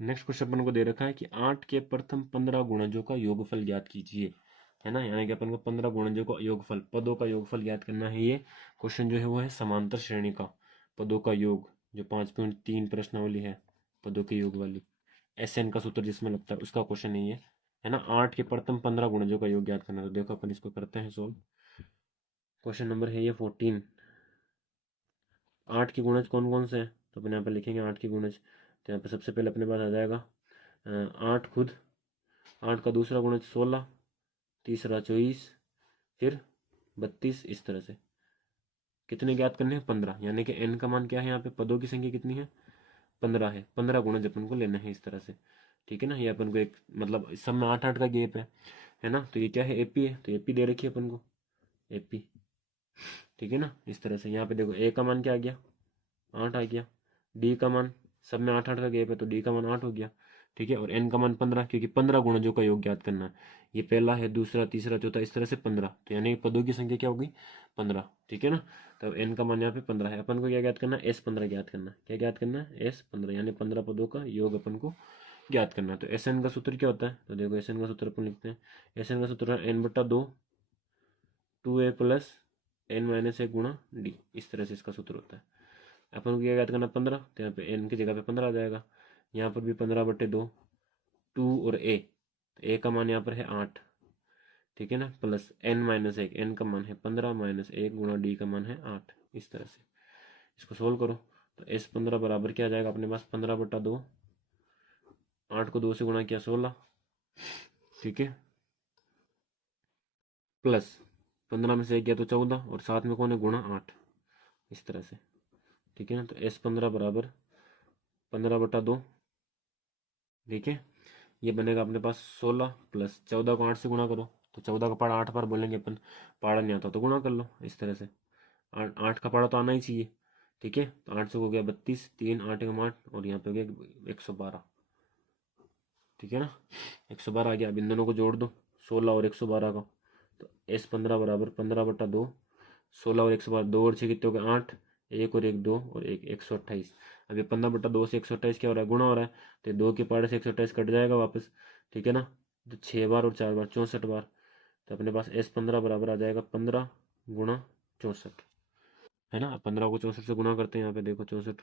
Next question अपन को दे रखा है कि 8 के प्रथम 15 गुणजों का योगफल ज्ञात कीजिए, है ना। यानी कि अपन को 15 गुणजों का योगफल, पदों का योगफल ज्ञात करना है। ये क्वेश्चन जो है वो है समांतर श्रेणी का पदों का योग, जो 5.3 प्रश्नावली है पदों के योग वाली, SN का सूत्र जिसमें लगता है उसका क्वेश्चन है ये, है ना। 8 के प्रथम 15 गुणजों का योग ज्ञात करना। तो देखो अपन इसको करते हैं सोल्व। क्वेश्चन नंबर है ये 14। 8 के गुणज कौन कौन से हैं, तो अपन यहाँ पे लिखेंगे 8 के गुणज। तो यहाँ पे सबसे पहले अपने पास आ जाएगा 8 खुद, 8 का दूसरा गुणज 16, तीसरा 24, फिर 32, इस तरह से। कितने ज्ञात करने हैं, 15। यानी कि n का मान क्या है, यहाँ पे पदों की संख्या कितनी है, 15 है। 15 गुणज अपन को लेना है इस तरह से, ठीक है ना। ये अपन को एक मतलब सब में 8-8 का गैप है ना। तो ये क्या है, एपी है, तो एपी दे रखी है अपन को, एपी, ठीक है ना। इस तरह से यहाँ पे देखो ए का मान क्या आ गया, 8 आ गया। डी का मान, सब में 8-8 का गैप है, तो डी का मान 8 हो गया, ठीक है। और एन का मान 15, क्योंकि 15 गुणजों का योग ज्ञात करना है। ये पहला है, दूसरा, तीसरा, चौथा, इस तरह से 15। तो यानी पदों की संख्या क्या होगी, 15, ठीक है ना। तो एन का मान यहाँ पे 15 है। अपन को क्या ज्ञात करना है, S15 ज्ञात करना है। क्या ज्ञात करना है, S15, यानी 15 पदों का योग अपन को ज्ञात करना है। तो SN का सूत्र क्या होता है, तो देखो SN का सूत्र अपन लिखते हैं। SN का सूत्र है N/2 2A प्लस N-1 गुणा D, इस तरह से इसका सूत्र होता है। अपन को क्या याद करना, 15, तो यहाँ पे एन की जगह पे 15 आ जाएगा। यहाँ पर भी 15/2, 2 और ए, तो ए का मान यहाँ पर है 8, ठीक है ना, प्लस N-1, एन का मान है 15 -1 गुणा डी का मान है 8, इस तरह से। इसको सोल्व करो तो S15 बराबर क्या आ जाएगा अपने पास, 15/2, 8 को 2 से गुणा किया 16, ठीक है, प्लस 15 में से 1 गया तो 14, और साथ में कौन है, गुणा 8, इस तरह से, ठीक है ना। तो S15 बराबर 15/2, ठीक है। ये बनेगा अपने पास 16 प्लस 14 को 8 से गुणा करो, तो 14 का पारा 8 बार बोलेंगे अपन, पारा नहीं आता तो गुणा कर लो इस तरह से। 8 का पारा तो आना ही चाहिए, ठीक है। तो 8 से हो गया 32, 3 8 एकम 8, और यहाँ पे हो गया 112, ठीक है ना। 112 आ गया। अब इन दोनों को जोड़ दो, 16 और 112 का। तो S15 बराबर 15/2, 16 और 112, 2 और 6 कितने हो गए, 8, 1 और 1 2 और 1 128। अब ये 15/2 से 128 क्या हो रहा है, गुणा हो रहा है, तो 2 के पारे से 128 कट जाएगा वापस, ठीक है ना। तो 6 बार और 4 बार 64 बार। तो अपने पास S15 बराबर आ जाएगा 15 गुणा 64, है ना। 15 को 64 से गुणा करते हैं, यहाँ पे देखो 64,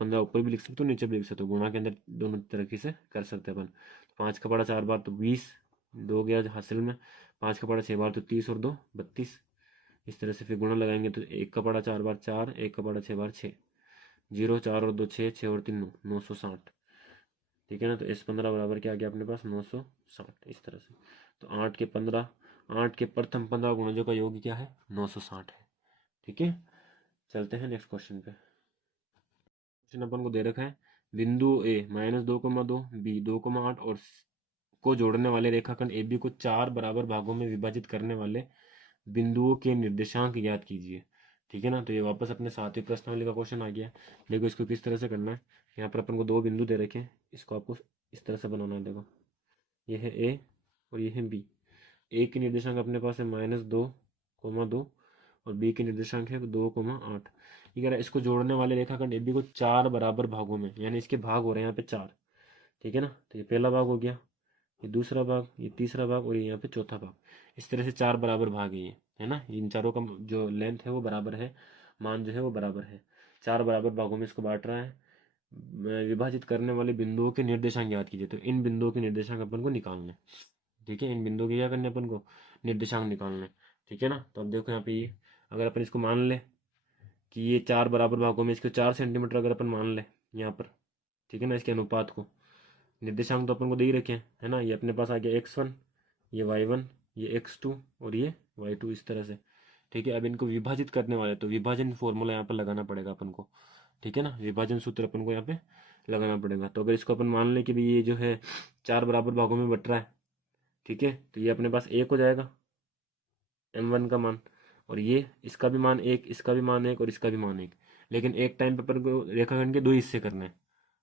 15 ऊपर भी लिख सकते हो नीचे भी लिख सकते हो, गुणा के अंदर दोनों तरीके से कर सकते हैं अपन। 5 का पड़ा 4 बार तो 20, 2 गया हासिल में, 5 का पड़ा 6 बार तो 30 और 2 32, इस तरह से फिर गुणा लगाएंगे तो 1 का पड़ा 4 बार 4, 1 का पड़ा 6 बार 6, 0 4 और 2 6, 6 और 3 9, 960, ठीक है ना। तो S15 बराबर क्या आ गया अपने पास, 960, इस तरह से। तो 8 के प्रथम 15 गुणजों का योग क्या है, 960 है, ठीक है। चलते हैं नेक्स्ट क्वेश्चन पे। क्वेश्चन अपन को दे रखा है, बिंदु ए -2,2, बी 2,8 और को जोड़ने वाले रेखाखंड ए बी को 4 बराबर भागों में विभाजित करने वाले बिंदुओं के निर्देशांक ज्ञात कीजिए, ठीक है ना। तो ये वापस अपने सातवीं प्रश्नावली का क्वेश्चन आ गया। देखो इसको किस तरह से करना है। यहाँ पर अपन को 2 बिंदु दे रखे हैं, इसको आपको इस तरह से बनाना है। देखो ये है ए और ये है बी। ए के निर्देशांक अपने पास है -2,2 और बी के निर्देशांक है 2,8। ये कह रहा है इसको जोड़ने वाले रेखाखंड ए बी को 4 बराबर भागों में, यानी इसके भाग हो रहे हैं यहाँ पे 4, ठीक है ना। तो ये पहला भाग हो गया, ये दूसरा भाग, ये तीसरा भाग, और ये यहाँ पे चौथा भाग। इस तरह से 4 बराबर भाग है ये, है ना। इन चारों का जो लेंथ है वो बराबर है, मान जो है वो बराबर है। 4 बराबर भागों में इसको बांट रहा है। विभाजित करने वाले बिंदुओं के निर्देशांक याद कीजिए। तो इन बिंदुओं के निर्देशांक अपन को निकालने, ठीक है। इन बिंदुओं के क्या करने अपन को, निर्देशांक निकालने, ठीक है ना। तो अब देखो यहाँ पे ये, अगर अपन इसको मान ले कि ये 4 बराबर भागों में इसको 4 सेंटीमीटर अगर अपन मान ले यहाँ पर, ठीक है ना, इसके अनुपात को। निर्देशांक तो अपन को दे ही रखे हैं, है ना। ये अपने पास आ गया x1, ये y1, ये x2 और ये y2, इस तरह से, ठीक है। अब इनको विभाजित करने वाले, तो विभाजन फॉर्मूला यहाँ पर लगाना पड़ेगा अपन को, ठीक है ना। विभाजन सूत्र अपन को यहाँ पे लगाना पड़ेगा। तो अगर इसको अपन मान लें कि भाई ये जो है 4 बराबर भागों में बट रहा है, ठीक है, तो ये अपने पास 1 हो जाएगा m1 का मान, और ये इसका भी मान 1, इसका भी मान 1 और इसका भी मान 1। लेकिन एक टाइम पे अपन को रेखाखंड के 2 हिस्से करने हैं।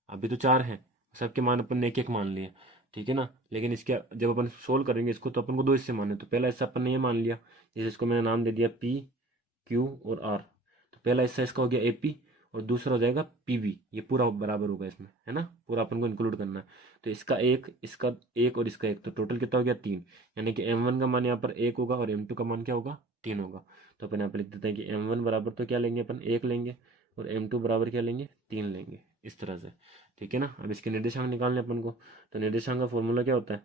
अभी तो 4 हैं, सबके मान अपन ने 1 1 मान लिए, ठीक है ना। लेकिन इसके जब अपन सोल्व करेंगे इसको, तो अपन को 2 हिस्से माने। तो पहला हिस्सा अपन ने ये मान लिया, जैसे इसको मैंने नाम दे दिया P Q और R। तो पहला हिस्सा इसका हो गया AP, और दूसरा हो जाएगा पीबी, ये पूरा बराबर होगा इसमें, है ना, पूरा अपन को इंक्लूड करना है। तो इसका एक और इसका एक, तो टोटल कितना हो गया 3, यानी कि m1 का मान यहाँ पर 1 होगा और m2 का मान क्या होगा 3 होगा। तो अपन यहाँ पर लिख देते हैं कि m1 बराबर तो क्या लेंगे अपन 1 लेंगे और m2 बराबर क्या लेंगे 3 लेंगे, इस तरह से, ठीक है ना। अब इसके निर्देशांक निकालने अपन को, तो निर्देशांक का फॉर्मूला क्या होता है,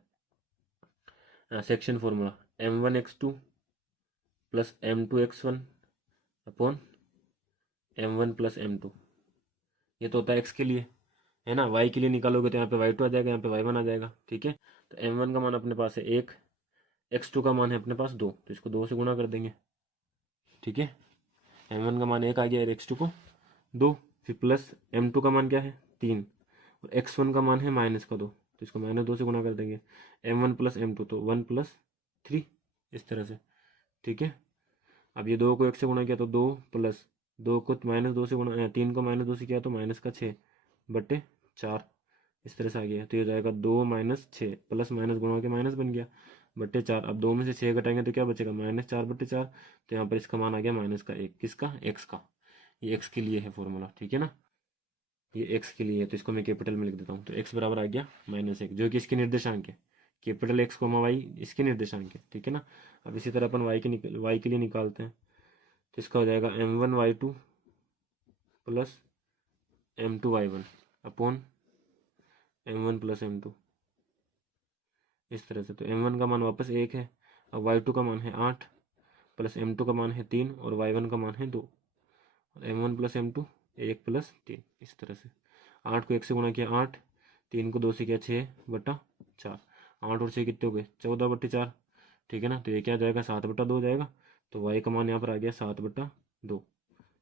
section formula m1x2 plus m2x1 upon m1 plus m2, ये तो होता है x के लिए, है ना। y के लिए निकालोगे तो यहाँ पे y2 आ जाएगा, यहाँ पे y1 आ जाएगा, ठीक है। तो m1 का मान अपने पास है 1, x2 का मान है अपने पास 2, तो इसको 2 से गुणा कर देंगे, ठीक है। m1 का मान 1 आ गया और x2 को 2, फिर प्लस m2 का मान क्या है 3 और x1 का मान है -2, तो इसको -2 से गुणा कर देंगे, m1 प्लस m2 तो 1 प्लस 3, इस तरह से, ठीक है। अब ये 2 को 1 से गुणा किया तो 2 प्लस 2 को -2 से गुणा 3 को -2 से किया तो -6/4, इस तरह से आ गया। तो ये हो जाएगा 2 - 6 प्लस माइनस गुणा के माइनस बन गया /4। अब 2 में से 6 घटाएंगे तो क्या बचेगा -4/4, तो यहाँ पर इसका मान आ गया -1, किसका x का, ये x के लिए है फॉर्मूला, ठीक है ना, ये x के लिए है, तो इसको मैं कैपिटल में लिख देता हूँ। तो x बराबर आ गया -1, जो कि इसके निर्देशांक है, कैपिटल x, y इसके निर्देशांक है, ठीक है ना। अब इसी तरह अपन y के लिए निकालते हैं, तो इसका हो जाएगा m1y2 plus m2y1 upon m1 plus m2, इस तरह से। तो m1 का मान वापस 1 है, अब y2 का मान है 8 प्लस m2 का मान है 3 और y1 का मान है 2, और m1 प्लस m2 1 प्लस 3, इस तरह से। 8 को 1 से गुणा किया 8, 3 को 2 से किया 6/4, 8 और 6 कितने हो गए 14/4, ठीक है ना। तो ये क्या जाएगा 7/2 हो जाएगा, तो y का मान यहाँ पर आ गया 7/2,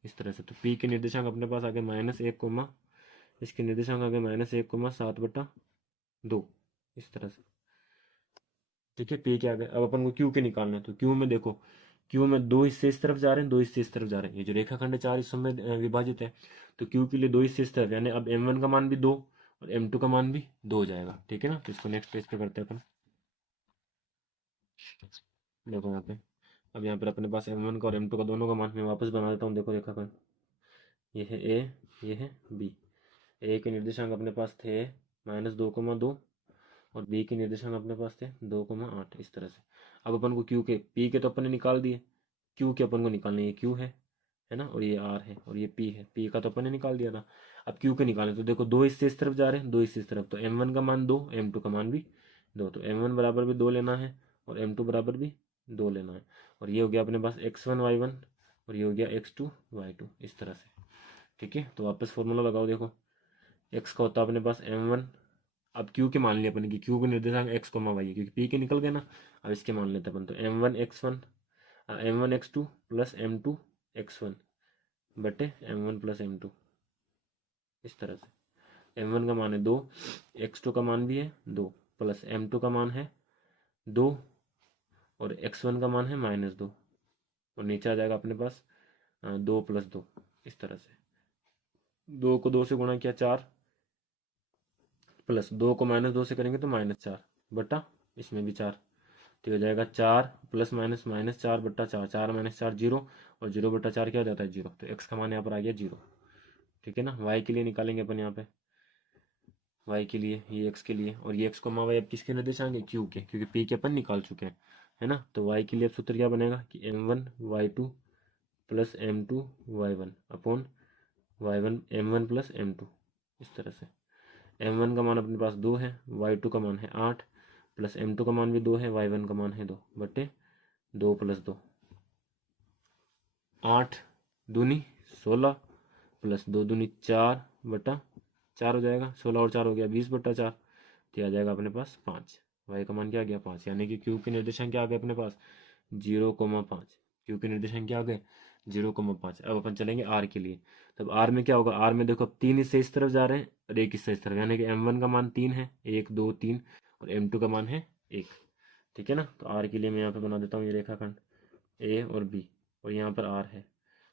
इस तरह से। तो p के निर्देशांक अपने पास आ गए -1, इसके निर्देशांक आ गए -1, 7/2, इस तरह से, ठीक है। p के आ गए। अब अपन को q के निकालना है, तो q में देखो, q में 2 हिस्से इस तरफ जा रहे हैं, 2 हिस्से इस तरफ जा रहे हैं, ये जो रेखाखंड है 4 हिस्सों में विभाजित है, तो q के लिए 2 हिस्से इस तरफ, यानी अब m1 का मान भी 2 और m2 का मान भी 2 हो जाएगा, ठीक है ना। तो इसको नेक्स्ट पेज पे करते हैं अपन, देखो यहाँ पे, अब यहाँ पर अपने पास m1 का और m2 का दोनों का मान मैं वापस बना देता हूँ। देखो रेखाखंड, ये है a, ये है b, a के निर्देशांक अपने पास थे -2,2 और b के निर्देशांक अपने पास थे 2,8, इस तरह से। अब अपन को q के, p के तो अपन ने निकाल दिए, q के अपन को निकालने, ये q है ना, और ये r है और ये p है, p का तो अपन ने निकाल दिया था। अब q के निकालने, तो देखो 2 हिस्से इस तरफ जा रहे हैं, 2 हिस्से इस तरफ, तो m1 का मान 2, m2 का मान भी 2, तो m1 बराबर भी 2 लेना है और m2 बराबर भी 2 लेना है, और ये हो गया अपने पास x1 y1 और ये हो गया x2 y2, इस तरह से, ठीक है। तो वापस फॉर्मूला लगाओ, देखो x का होता है अपने पास m1, अब q के मान लिया अपन कि q के निर्देशांक x, y है, क्योंकि p के निकल गए ना। अब इसके मान लेते अपन, तो m1 x2 plus m2 x1 बटे m1 प्लस m2, इस तरह से। m1 का मान है 2, x2 का मान भी है 2 प्लस m2 का मान है 2 और x1 का मान है -2, और नीचे आ जाएगा अपने पास 2 + 2, इस तरह से। 2 को 2 से गुणा किया 4 प्लस 2 को -2 से करेंगे तो -4 बटा इसमें भी 4, तो हो जाएगा 4 + -4/4, 4 - 4 0 और 0/4 क्या हो जाता है 0, तो x का मान यहाँ पर आ गया 0, ठीक है ना। y के लिए निकालेंगे अपन यहाँ पे, y के लिए ये x के लिए, और ये x, y अब किसके निर्देशांक है q के, क्योंकि p के अपन निकाल चुके हैं, है ना। तो y के लिए अब सूत्र क्या बनेगा कि m1 y2 plus m2 y1 upon y1 m1 plus m2, इस तरह से। m1 का मान अपने पास 2 है, y2 का मान है 8 प्लस m2 का मान भी 2 है, y1 का मान है 2 बटे 2 + 2, 8 दूनी 16 प्लस 2 दूनी 4/4 हो जाएगा, 16 और 4 हो गया 20/4, तो आ जाएगा अपने पास 5, y का मान क्या आ गया 5, यानी कि q के निर्देशांक क्या आ गए अपने पास 0,5, q के निर्देशांक क्या आ गए 0,5। अब अपन चलेंगे r के लिए, तब r में क्या होगा, r में देखो अब 3 हिस्से इस तरफ जा रहे हैं और 1 हिस्सा इस तरफ, यानी कि m1 का मान 3 है, 1 2 3 और m2 का मान है 1, ठीक है ना। तो r के लिए मैं यहाँ पे बना देता हूँ ये रेखाखंड a और b, और यहाँ पर r है,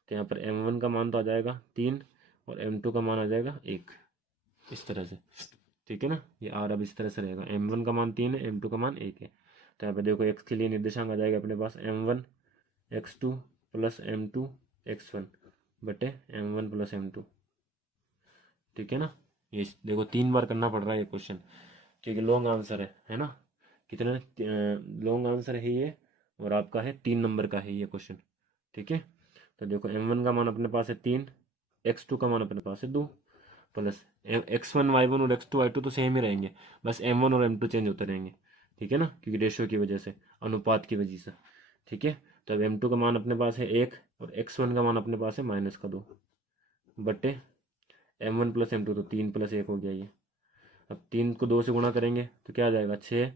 तो यहाँ पर m1 का मान तो आ जाएगा 3 और m2 का मान आ जाएगा 1, इस तरह से, ठीक है ना। ये r अब इस तरह से रहेगा, m1 का मान 3 है, m2 का मान 1 है, तो यहाँ पे देखो x के लिए निर्देशांक आ जाएगा अपने पास m1 x2 plus m2 x1 बटे m1 प्लस m2, ठीक है ना। ये देखो 3 बार करना पड़ रहा है ये क्वेश्चन, क्योंकि लॉन्ग आंसर है ना। कितना लॉन्ग आंसर है ये, और आपका है 3 नंबर का है ये क्वेश्चन। ठीक है, तो देखो m1 का मान अपने पास है 3, x2 का मान अपने पास है 2, प्लस x1 y1 और x2 y2 तो सेम ही रहेंगे, बस m1 और m2 चेंज होते रहेंगे। ठीक है ना, क्योंकि रेशियो की वजह से, अनुपात की वजह से। ठीक है, तो अब m2 का मान अपने पास है 1 और x1 का मान अपने पास है -2 बटे m1 प्लस m2, तो 3 प्लस 1 हो गया ये। अब 3 को 2 से गुणा करेंगे तो क्या आ जाएगा 6,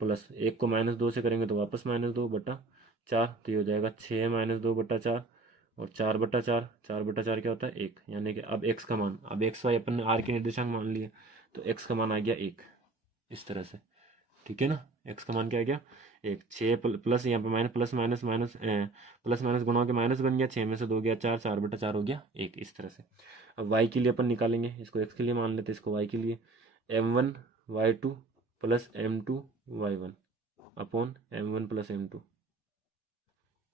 प्लस 1 को -2 से करेंगे तो वापस -2 बटा 4, तो ये हो जाएगा 6 -2 बटा 4, और 4 बटा 4, 4 बटा 4 क्या होता है 1, यानी कि अब x का मान, अब x y अपन ने r के निर्देशांक मान लिए, तो x का मान आ गया 1, इस तरह से। ठीक है ना, x का मान क्या आ गया 1, 6 प्लस यहाँ पे minus plus minus minus plus minus गुणा के माइनस बन गया, 6 में से 2 गया 4, 4 बटा 4 हो गया 1, इस तरह से। अब y के लिए अपन निकालेंगे, इसको x के लिए मान लेते हैं, इसको y के लिए, m1 y2 plus m2 y1 upon m1 plus m2,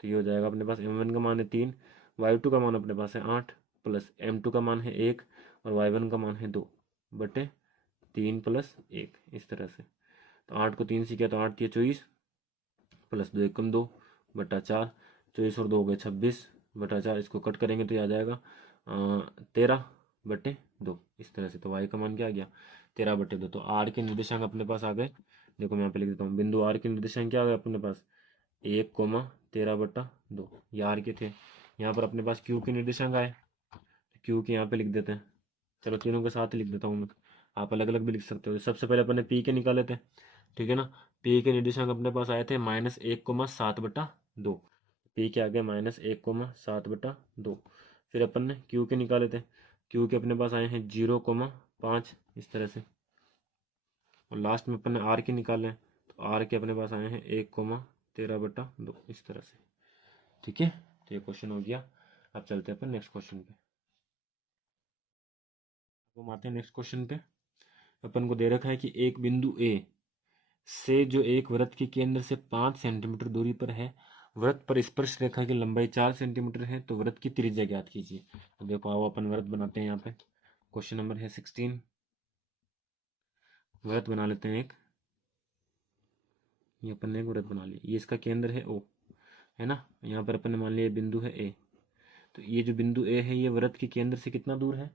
तो ये हो जाएगा अपने पास m1 का मान है 3, y2 का मान अपने पास है 8, प्लस m2 का मान है 1 और y1 का मान है 2 बटे 3 प्लस 1, इस तरह से। तो 8 को 3 से किया तो 8 दिया 24, प्लस 2 एकम 2 बटा 4, 24 और 2 हो गए 26 बटा 4, इसको कट करेंगे तो ये आ जाएगा 13 बटे 2, इस तरह से। तो y का मान क्या आ गया 13 बटे 2। तो r के निर्देशांक अपने पास आ गए, देखो मैं यहाँ पे लिख देता हूँ, बिंदु r के निर्देशांक क्या आ गए अपने पास 1,13/2, ये r के थे। यहाँ पर अपने पास q के निर्देशांक आए, q के यहाँ पे लिख देते हैं, चलो तीनों के साथ ही लिख देता हूँ मैं, आप अलग अलग भी लिख सकते हो। सबसे पहले अपने p के निकाले थे, ठीक है ना, p के निर्देशांक अपने पास आए थे -1,7/2, p के आगे -1,7/2। फिर अपन ने q के निकाले थे, q के अपने पास आए हैं 0,5, इस तरह से। और लास्ट में अपन ने r के निकाले हैं, तो r के अपने पास आए हैं 1,13/2, इस तरह से। ठीक है, तो ये क्वेश्चन हो गया। अब चलते हैं अपन नेक्स्ट क्वेश्चन पे। हम आते हैं नेक्स्ट क्वेश्चन पे। अपन को दे रखा है कि एक बिंदु ए से जो एक वृत्त के केंद्र से 5 सेंटीमीटर दूरी पर है, वृत्त पर स्पर्श रेखा की लंबाई 4 सेंटीमीटर है, तो वृत्त की त्रिज्या ज्ञात कीजिए। तो देखो आओ अपन वृत्त बनाते हैं। यहाँ पे क्वेश्चन नंबर है 16, वृत्त बना लेते हैं एक। ये अपन ने एक वृत्त बना लिया, ये इसका केंद्र है ओ, है ना। यहाँ पर अपन ने मान लिया बिंदु है ए, तो ये जो बिंदु ए है ये वृत्त के केंद्र से कितना दूर है,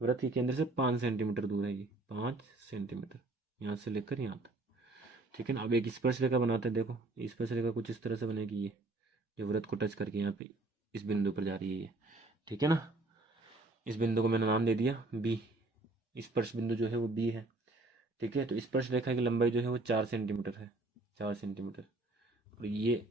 वृत्त के केंद्र से 5 सेंटीमीटर दूर है, ये 5 सेंटीमीटर यहाँ से लेकर यहाँ तक। ठीक है ना, अब एक स्पर्श रेखा बनाते हैं। देखो स्पर्श रेखा कुछ इस तरह से बनेगी, ये जो वृत्त को टच करके यहाँ पे इस बिंदु पर जा रही है ये। ठीक है ना, इस बिंदु को मैंने नाम दे दिया बी, स्पर्श बिंदु जो है वो बी है। ठीक है, तो स्पर्श रेखा की लंबाई जो है वो 4 सेंटीमीटर है, 4 सेंटीमीटर। और ये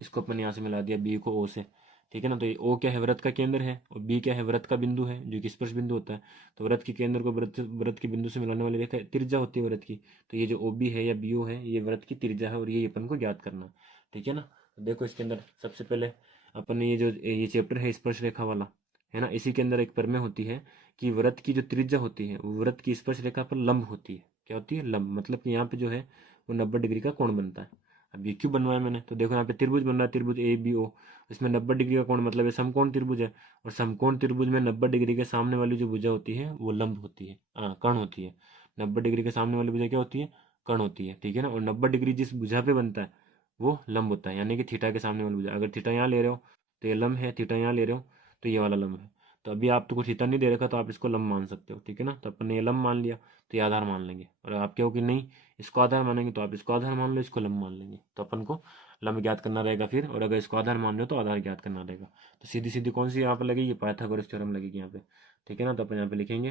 इसको अपन यहाँ से मिला दिया बी को ओ से। ठीक है ना, तो ये ओ क्या है, वृत्त का केंद्र है, और बी क्या है, वृत्त का बिंदु है, जो कि स्पर्श बिंदु होता है। तो वृत्त के केंद्र को वृत्त के बिंदु से मिलाने वाली रेखा त्रिज्या होती है वृत्त की। तो ये जो ओ बी है या बी ओ है, ये वृत्त की त्रिज्या है, और ये अपन को ज्ञात करना। ठीक है ना, तो देखो इसके अंदर सबसे पहले अपन ने ये चैप्टर है स्पर्श रेखा वाला, है ना, इसी के अंदर एक प्रमेय होती है कि वृत्त की जो त्रिज्या होती है वो वृत्त की स्पर्श रेखा पर लंब होती है। क्या होती है, लंब, मतलब कि यहाँ पे जो है वो 90 डिग्री का कोण बनता है। अब ये क्यों बनवाया मैंने, तो देखो यहाँ पे त्रिभुज बन रहा है, त्रिभुज ए बी ओ, इसमें 90 डिग्री का कोण, मतलब ये समकोण त्रिभुज है, और समकोण त्रिभुज में 90 डिग्री के सामने वाली जो भुजा होती है वो लंब होती है, कर्ण होती है। 90 डिग्री के सामने वाली भुजा क्या होती है, कर्ण होती है। ठीक है ना, और 90 डिग्री जिस भुजा पे बनता है वो लंब होता है, यानी कि थीटा के सामने वाली भुजा। अगर थीटा यहाँ ले रहे हो तो ये लंब है, थीटा यहाँ ले रहे हो तो ये वाला लंब है। तो अभी आप तो कुछ थीटा नहीं दे रखा, तो आप इसको लंब मान सकते हो। ठीक है ना, तो अपन ने ये लंब मान लिया, तो ये आधार मान लेंगे। और आप क्या हो कि नहीं इसको आधार मानेंगे, तो आप इसको आधार मान लो, इसको लंब मान लेंगे। तो अपन को लंब ज्ञात करना रहेगा फिर, और अगर इसको आधार मान लो तो आधार ज्ञात करना रहेगा। तो सीधी सीधी कौन सी यहाँ पर लगेगी, पाइथागोरस थ्योरम लगेगी यहाँ पे। ठीक है ना, तो अपन यहाँ पे लिखेंगे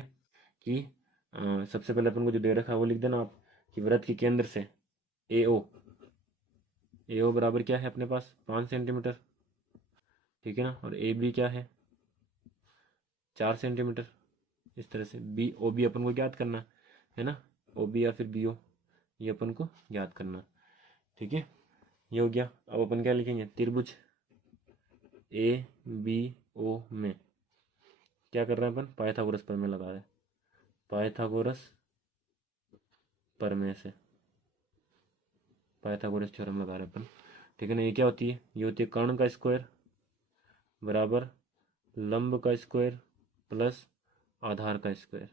कि सबसे पहले अपन को जो दे रखा है वो लिख देना आप, कि वृत्त के केंद्र से ए ओ बराबर क्या है अपने पास 5 सेंटीमीटर। ठीक है ना, और ए बी क्या है 4 सेंटीमीटर, इस तरह से। बी ओ बी अपन को ज्ञात करना है ना, ओ बी या फिर बी ओ, ये अपन को ज्ञात करना। ठीक है, ये हो गया। अब अपन क्या लिखेंगे, त्रिभुज ए बी ओ में क्या कर रहे हैं अपन, पाइथागोरस प्रमेय लगा रहे हैं, पाइथागोरस प्रमेय से पाइथागोरस थ्योरम लगा रहे हैं अपन। ठीक है ना, ये क्या होती है, ये होती है कर्ण का स्क्वायर बराबर लंब का स्क्वायर प्लस आधार का स्क्वायर।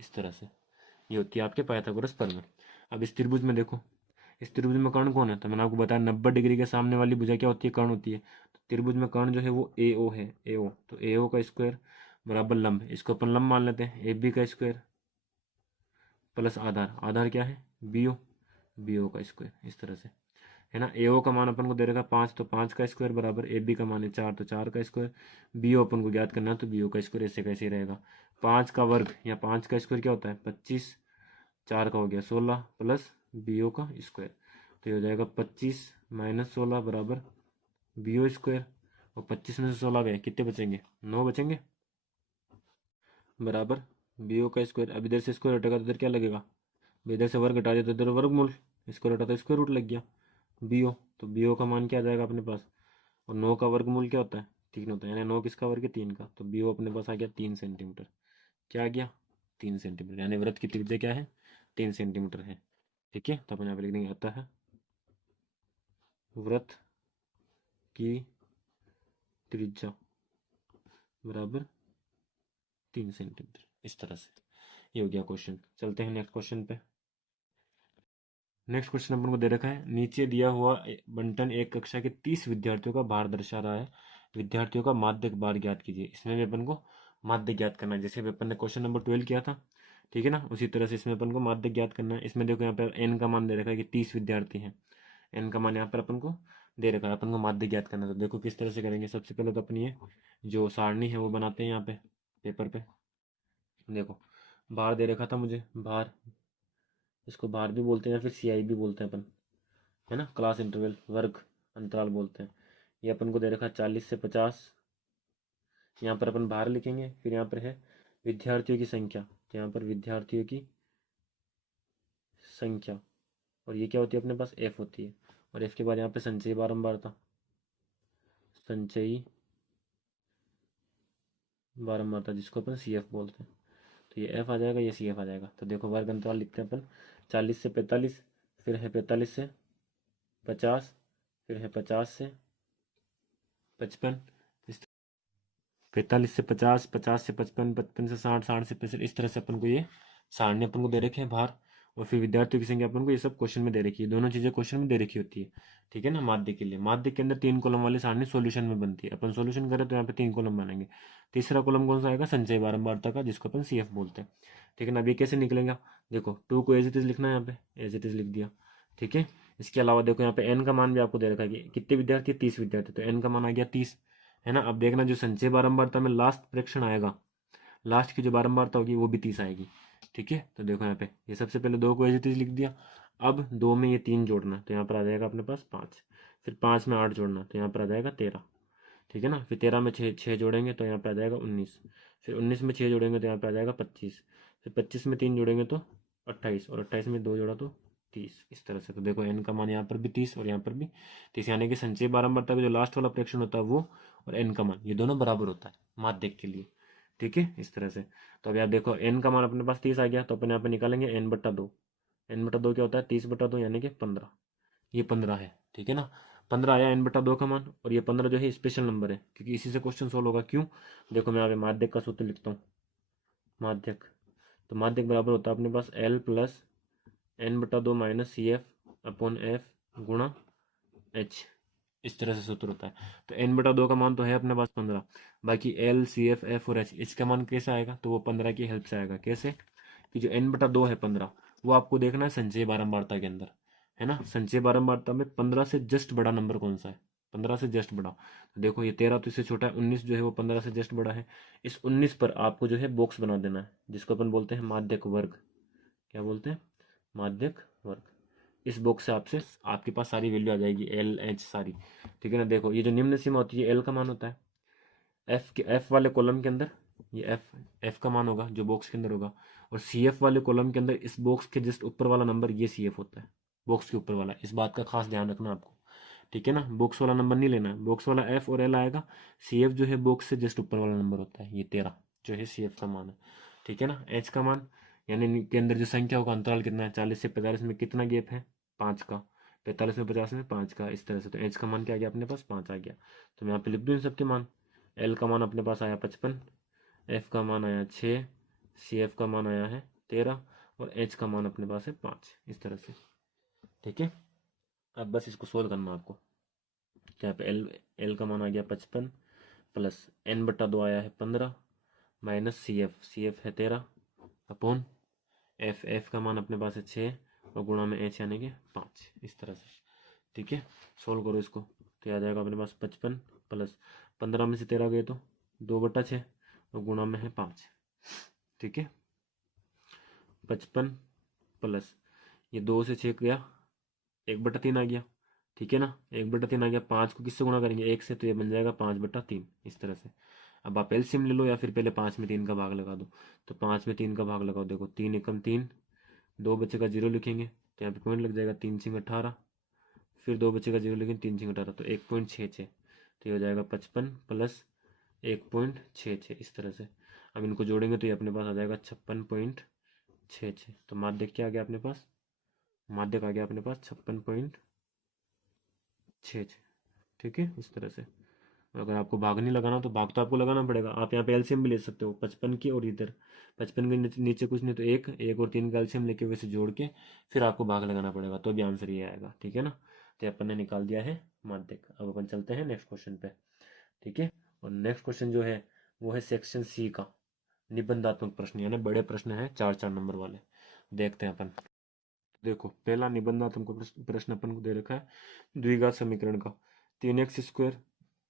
इस तरह से ये होती है आपके पाइथागोरस प्रमेय। अब इस त्रिभुज में देखो, इस त्रिभुज में कर्ण कौन है, तो मैंने आपको बताया 90 डिग्री के सामने वाली भुजा क्या होती है, कर्ण होती है। तो त्रिभुज में कर्ण जो है वो ए ओ है, ए ओ, तो ए ओ का स्क्वायर बराबर लंब, इसको अपन लंब मान लेते हैं, ए बी का स्क्वायर प्लस आधार, आधार क्या है बी ओ, बी ओ का स्क्वायर, इस तरह से है ना। ए ओ का मान अपन को दे रखा 5, तो 5 का स्क्वायर बराबर ए बी का मान है 4, तो 4 का स्क्वायर, बी ओ अपन को ज्ञात करना है, तो बी ओ का स्क्वायर ऐसे कैसे रहेगा, 5 का वर्ग या 5 का स्क्वायर क्या होता है 25, 4 का हो गया 16 प्लस बी ओ का स्क्वायर, तो ये हो जाएगा 25 माइनस 16 बराबर बी ओ स्क्वायर, और 25 में से 16 गए कितने बचेंगे, 9 बचेंगे, बराबर बी ओ का स्क्वायर। अब इधर से स्क्वायर हटेगा तो इधर क्या लगेगा, इधर से वर्ग हटा दिया तो इधर वर्गमूल, स्क्वायर हटा तो स्क्वायर रूट लग गया बी ओ, तो बी ओ का मान क्या आ जाएगा अपने पास, और 9 का वर्गमूल क्या होता है 3 होता है, यानी 9 किसका वर्ग है 3 का, तो बी ओ अपने पास आ गया 3 सेंटीमीटर, क्या आ गया 3 सेंटीमीटर, यानी वृत्त की त्रिज्या क्या है 3 सेंटीमीटर है। ठीक है, तो अपन यहाँ पे लिख देंगे आता है वृत्त की त्रिज्या बराबर 3 सेंटीमीटर, इस तरह से ये हो गया क्वेश्चन। चलते हैं नेक्स्ट क्वेश्चन पे। नेक्स्ट क्वेश्चन अपन को दे रखा है, नीचे दिया हुआ बंटन एक कक्षा के 30 विद्यार्थियों का भार दर्शा रहा है, विद्यार्थियों का माध्यक भार ज्ञात कीजिए। इसमें भी अपन को माध्य ज्ञात करना है, जैसे भी अपन ने क्वेश्चन नंबर 12 किया था, ठीक है ना, उसी तरह से इसमें अपन को माध्य ज्ञात करना है। इसमें देखो यहाँ पे एन का मान दे रखा है कि 30 विद्यार्थी हैं, एन का मान यहाँ पर अपन को दे रखा है, अपन को माध्य ज्ञात करना है। तो देखो किस तरह से करेंगे, सबसे पहले तो अपन ये जो सारणी है वो बनाते हैं यहाँ पे पेपर पे। देखो भार दे रखा था मुझे, भार, इसको भार भी बोलते हैं या फिर सीआई भी बोलते हैं अपन, है ना, क्लास इंटरवल वर्ग अंतराल बोलते हैं। ये अपन को दे रखा है 40 से 50, यहाँ पर अपन भार लिखेंगे, फिर यहाँ पर है विद्यार्थियों की संख्या, तो यहाँ पर विद्यार्थियों की संख्या, और ये क्या होती है अपने पास एफ होती है, और एफ के बाद यहाँ पे संचयी बारंबारता, संचयी बारंबारता जिसको अपन सी एफ बोलते हैं, तो ये एफ आ जाएगा, ये सी एफ आ जाएगा। तो देखो वर्ग अंतराल लिखते हैं अपन 40 से 45, फिर है 45 से 50, फिर है 50 से 55, 45 से 50, 50 से 55, 55 से 60, 60 से 65, इस तरह से अपन को ये सारणी अपन को दे रखे हैं भार, और फिर विद्यार्थियों की संख्या अपन को ये सब क्वेश्चन में दे रखी है, दोनों चीजें क्वेश्चन में दे रखी होती है। ठीक है ना, माध्य के लिए, माध्य के अंदर 3 कॉलम वाली सारणी सॉल्यूशन में बनती है, अपन सॉल्यूशन करें तो यहाँ पे 3 कॉलम बनेंगे। तीसरा कॉलम कौन सा आएगा, संचय बारंबारता का, जिसको अपन सी एफ बोलते हैं। ठीक है ना, अब ये कैसे निकलेगा, देखो 2 को एज इट इज लिखना है, यहाँ पे एज इट इज लिख दिया। ठीक है, इसके अलावा देखो यहाँ पे एन का मान भी आपको दे रखा है कि कितने विद्यार्थी, 30 विद्यार्थी, तो एन का मान आ गया 30, है ना। अब देखना जो संचय बारंबारता में लास्ट प्रेक्षण आएगा, लास्ट की जो बारंबारता होगी वो भी 30 आएगी। ठीक है, तो देखो यहाँ पे ये सबसे पहले 2 को एज इट इज लिख दिया, अब 2 में ये 3 जोड़ना, तो यहाँ पर आ जाएगा अपने पास 5, फिर 5 में 8 जोड़ना, तो यहाँ पर आ जाएगा 13। ठीक है ना, फिर 13 में 6 जोड़ेंगे तो यहाँ पे आ जाएगा 19, फिर 19 में 6 जोड़ेंगे तो यहाँ पे आ जाएगा 25, फिर 25 में 3 जोड़ेंगे तो 28, और 28 में 2 जोड़ा तो 30, इस तरह से। तो देखो एन का मान यहाँ पर भी 30 और यहाँ पर भी 30, यानी कि संचय बारंबारता का जो लास्ट वाला प्रेक्षण होता है वो और एन का मान ये दोनों बराबर होता है माध्यक के लिए। ठीक है, इस तरह से। तो अभी आप देखो एन का मान अपने पास 30 आ गया, तो अपन यहाँ पे निकालेंगे एन बट्टा 2, एन बट्टा 2 क्या होता है 30 बट्टा 2 यानी कि 15, ये 15 है। ठीक है ना, 15 आया एन बटा 2 का मान, और ये 15 जो है स्पेशल नंबर है क्योंकि इसी से क्वेश्चन सोल्व होगा। क्यों, देखो मैं यहाँ पे माध्यक का सूत्र लिखता हूँ, माध्यक, तो माध्यक बराबर होता है अपने पास एल प्लस एन बटा 2 minus c f upon f गुणा एच, इस तरह से सूत्र होता है। तो एन बटा 2 का मान तो है अपने पास 15, बाकी एल सी एफ एफ और एच इसका मान कैसे आएगा, तो वो 15 की हेल्प से आएगा। कैसे, कि जो एन बटा 2 है 15, वो आपको देखना है संचय बारंबारता के अंदर, है ना। संचय बारंबारता में 15 से जस्ट बड़ा नंबर कौन सा है, 15 से जस्ट बड़ा, तो देखो ये 13 तो इससे छोटा है, 19 जो है वो 15 से जस्ट बड़ा है। इस 19 पर आपको जो है बॉक्स बना देना है, जिसको अपन बोलते हैं माध्यक वर्ग, क्या बोलते हैं, माध्यक वर्ग। इस बॉक्स से आपसे आपके पास सारी वैल्यू आ जाएगी, एल एच सारी। ठीक है ना, देखो ये जो निम्न सीमा होती है एल का मान होता है, एफ के एफ वाले कॉलम के अंदर ये एफ का मान होगा जो बॉक्स के अंदर होगा, और सी एफ वाले कॉलम के अंदर इस बॉक्स के जस्ट ऊपर वाला नंबर ये सी एफ होता है, बॉक्स के ऊपर वाला, इस बात का खास ध्यान रखना आपको। ठीक है ना, बॉक्स वाला नंबर नहीं लेना है, बॉक्स वाला एफ और एल आएगा, सी एफ जो है बॉक्स से जस्ट ऊपर वाला नंबर होता है, ये 13 जो है सी एफ का मान है। ठीक है ना, एच का मान यानी के अंदर जो संख्या होगा अंतराल कितना है, 40 से 45 में कितना गैप है, 5 का, 45 में 50 में 5 का, इस तरह से। तो एच का मान क्या आ गया अपने पास 5 आ गया, तो मैं यहाँ पे लिख दूँ इन सबके मान। एल का मान अपने पास आया 55, एफ का मान आया 6, सी एफ का मान आया है 13 और h का मान अपने पास है 5, इस तरह से। ठीक है, अब बस इसको सोल्व करना आपको। क्या पे एल का मान आ गया 55 प्लस n/2 आया है 15 माइनस सी एफ है 13 अपॉन एफ का मान अपने पास है 6 और गुणा में h यानी कि 5, इस तरह से। ठीक है, सोल्व करो इसको तो आ जाएगा अपने पास 55 प्लस 15 में से 13 गए तो 2/6 और गुणा में है 5। ठीक है, 55 प्लस ये 2 से 6 गया 1/3 आ गया। ठीक है ना, 1/3 आ गया। 5 को किससे गुणा करेंगे 1 से, तो ये बन जाएगा 5/3, इस तरह से। अब आप एलसीएम ले लो या फिर पहले 5 में 3 का भाग लगा दो। तो 5 में 3 का भाग लगाओ, देखो 3 एकम 3, 2 बचेगा 0 लिखेंगे तो यहाँ पे पॉइंट लग जाएगा 3 सिंग 18, फिर 2 बचेगा 0 लिखेंगे 3 सिंग 18 तो 1.66, तो ये हो जाएगा 55 प्लस 1.66, इस तरह से। अब इनको जोड़ेंगे तो ये अपने पास आ जाएगा 56.66। तो माध्यक क्या आ गया अपने पास, माध्यक आ गया अपने पास 56.66। ठीक है, इस तरह से। अगर आपको भाग नहीं लगाना तो भाग तो आपको लगाना पड़ेगा। आप यहाँ पे एलसीएम भी ले सकते हो 55 की, और इधर 55 के नीचे कुछ नहीं तो एक और 3 का एलसीएम लेके वैसे जोड़ के फिर आपको भाग लगाना पड़ेगा, तो भी आंसर ये आएगा। ठीक है ना, तो अपन ने निकाल दिया है माध्यक। अब अपन चलते हैं नेक्स्ट क्वेश्चन पे। ठीक है, और नेक्स्ट क्वेश्चन जो है वो है सेक्शन सी का निबंधात्मक प्रश्न, यानी बड़े प्रश्न है 4-4 नंबर वाले। देखते हैं अपन। देखो पहला निबंधात्मक प्रश्न अपन को दे रखा है द्विघात समीकरण का 3x²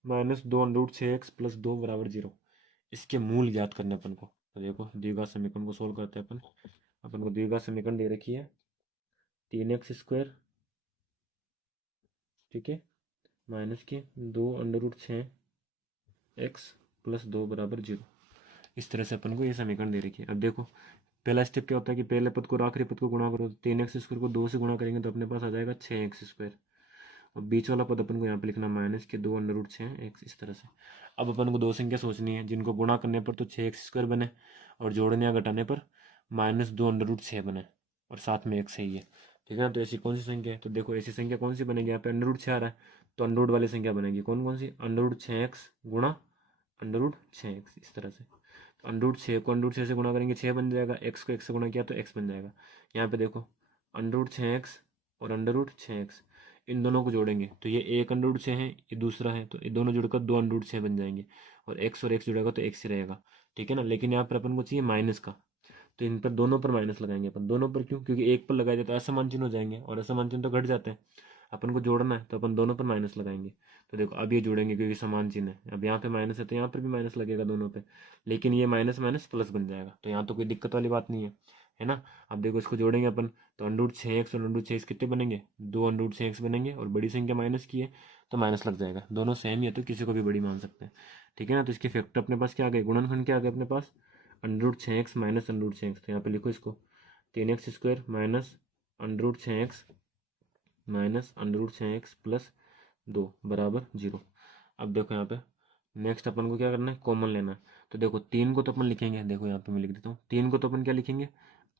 माइनस 2√6x प्लस 2 बराबर 0, इसके मूल ज्ञात करने अपन को। तो देखो द्विघात समीकरण को सोल्व करते हैं अपन। अपन को द्विघात समीकरण दे रखी है 3x², ठीक है, माइनस की 2√6x प्लस 2 बराबर 0, इस तरह से अपन को ये समीकरण दे रखी है। अब देखो पहला स्टेप क्या होता है कि पहले पद को और आखिरी पद को गुणा करो। 3x² को 2 से गुणा करेंगे तो अपने पास आ जाएगा 6x², और बीच वाला पद अपन को यहाँ पे लिखना माइनस के 2√6x, इस तरह से। अब अपन को दो संख्या सोचनी है जिनको गुणा करने पर तो 6x² बने और जोड़ने या घटाने पर -2√6 बने और साथ में एक सही है। ठीक है ना, तो ऐसी कौन सी संख्या है, तो देखो ऐसी संख्या कौन सी बनेगी, यहाँ पे √6 आ रहा है तो अंडर वाली संख्या बनेगी कौन कौन सी, √6x गुणा √6x, इस तरह से। तो √6 को √6 से गुणा करेंगे 6 बन जाएगा, x को x से गुणा किया तो x बन जाएगा। यहाँ पे देखो √6x और √6x, इन दोनों को जोड़ेंगे तो ये एक √6 है, ये दूसरा है, तो ये दोनों जुड़कर 2√6 बन जाएंगे, और x और x जुड़ेगा तो x ही रहेगा। ठीक है ना, लेकिन यहाँ पर अपन को चाहिए माइनस का, तो इन पर दोनों पर माइनस लगाएंगे अपन। दोनों पर क्यों, क्योंकि एक पर लगाए जाए तो असमान चिन्ह हो जाएंगे और असमान चिन्ह तो घट जाते हैं। अपन को जोड़ना है तो अपन दोनों पर माइनस लगाएंगे। तो देखो अब ये जोड़ेंगे क्योंकि समान चिन्ह है, अब यहाँ पे माइनस है तो यहाँ पर भी माइनस लगेगा दोनों पे, लेकिन ये माइनस माइनस प्लस बन जाएगा, तो यहाँ तो कोई दिक्कत वाली बात नहीं है ना। अब देखो इसको जोड़ेंगे अपन तो √6x और √6x कितने बनेंगे, 2√6x बनेंगे, और बड़ी संख्या माइनस की है तो माइनस लग जाएगा। दोनों सेम ही है तो किसी को भी बड़ी मान सकते हैं। ठीक है ना, तो इसके फैक्टर अपने पास क्या आ गए, गुणनखंड क्या आ गए अपने पास, √6x माइनस √6x, तो यहाँ पे लिखो इसको 3x² minus √6x minus √6x plus 2 बराबर 0। अब देखो यहाँ पे नेक्स्ट अपन को क्या करना है, कॉमन लेना है। तो देखो 3 को तो अपन लिखेंगे, देखो यहाँ पे मैं लिख देता हूँ 3 को तो अपन क्या लिखेंगे,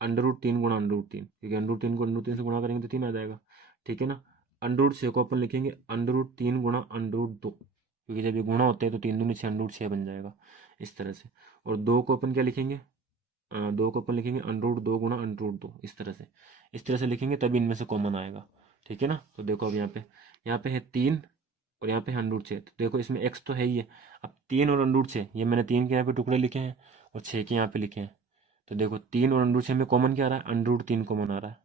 √3 गुणा √3, क्योंकि √3 को √3 से गुणा करेंगे तो 3 आ जाएगा। ठीक है ना, √6 को अपन लिखेंगे √3 गुणा √2, क्योंकि जब ये गुणा होते हैं तो 3 दूनी 6 √6 बन जाएगा, इस तरह से। और 2 को अपन क्या लिखेंगे, 2 को अपन लिखेंगे √2 गुणा √2, इस तरह से लिखेंगे तभी इनमें से कॉमन आएगा। ठीक है ना, तो देखो अब यहाँ पे है 3 और यहाँ पे √6, तो देखो इसमें x तो है ही है। अब 3 और √6, ये मैंने 3 के यहाँ पे टुकड़े लिखे हैं और 6 के यहाँ पे लिखे हैं, तो देखो 3 और √6 में कॉमन क्या आ रहा है, √3 कॉमन आ रहा है,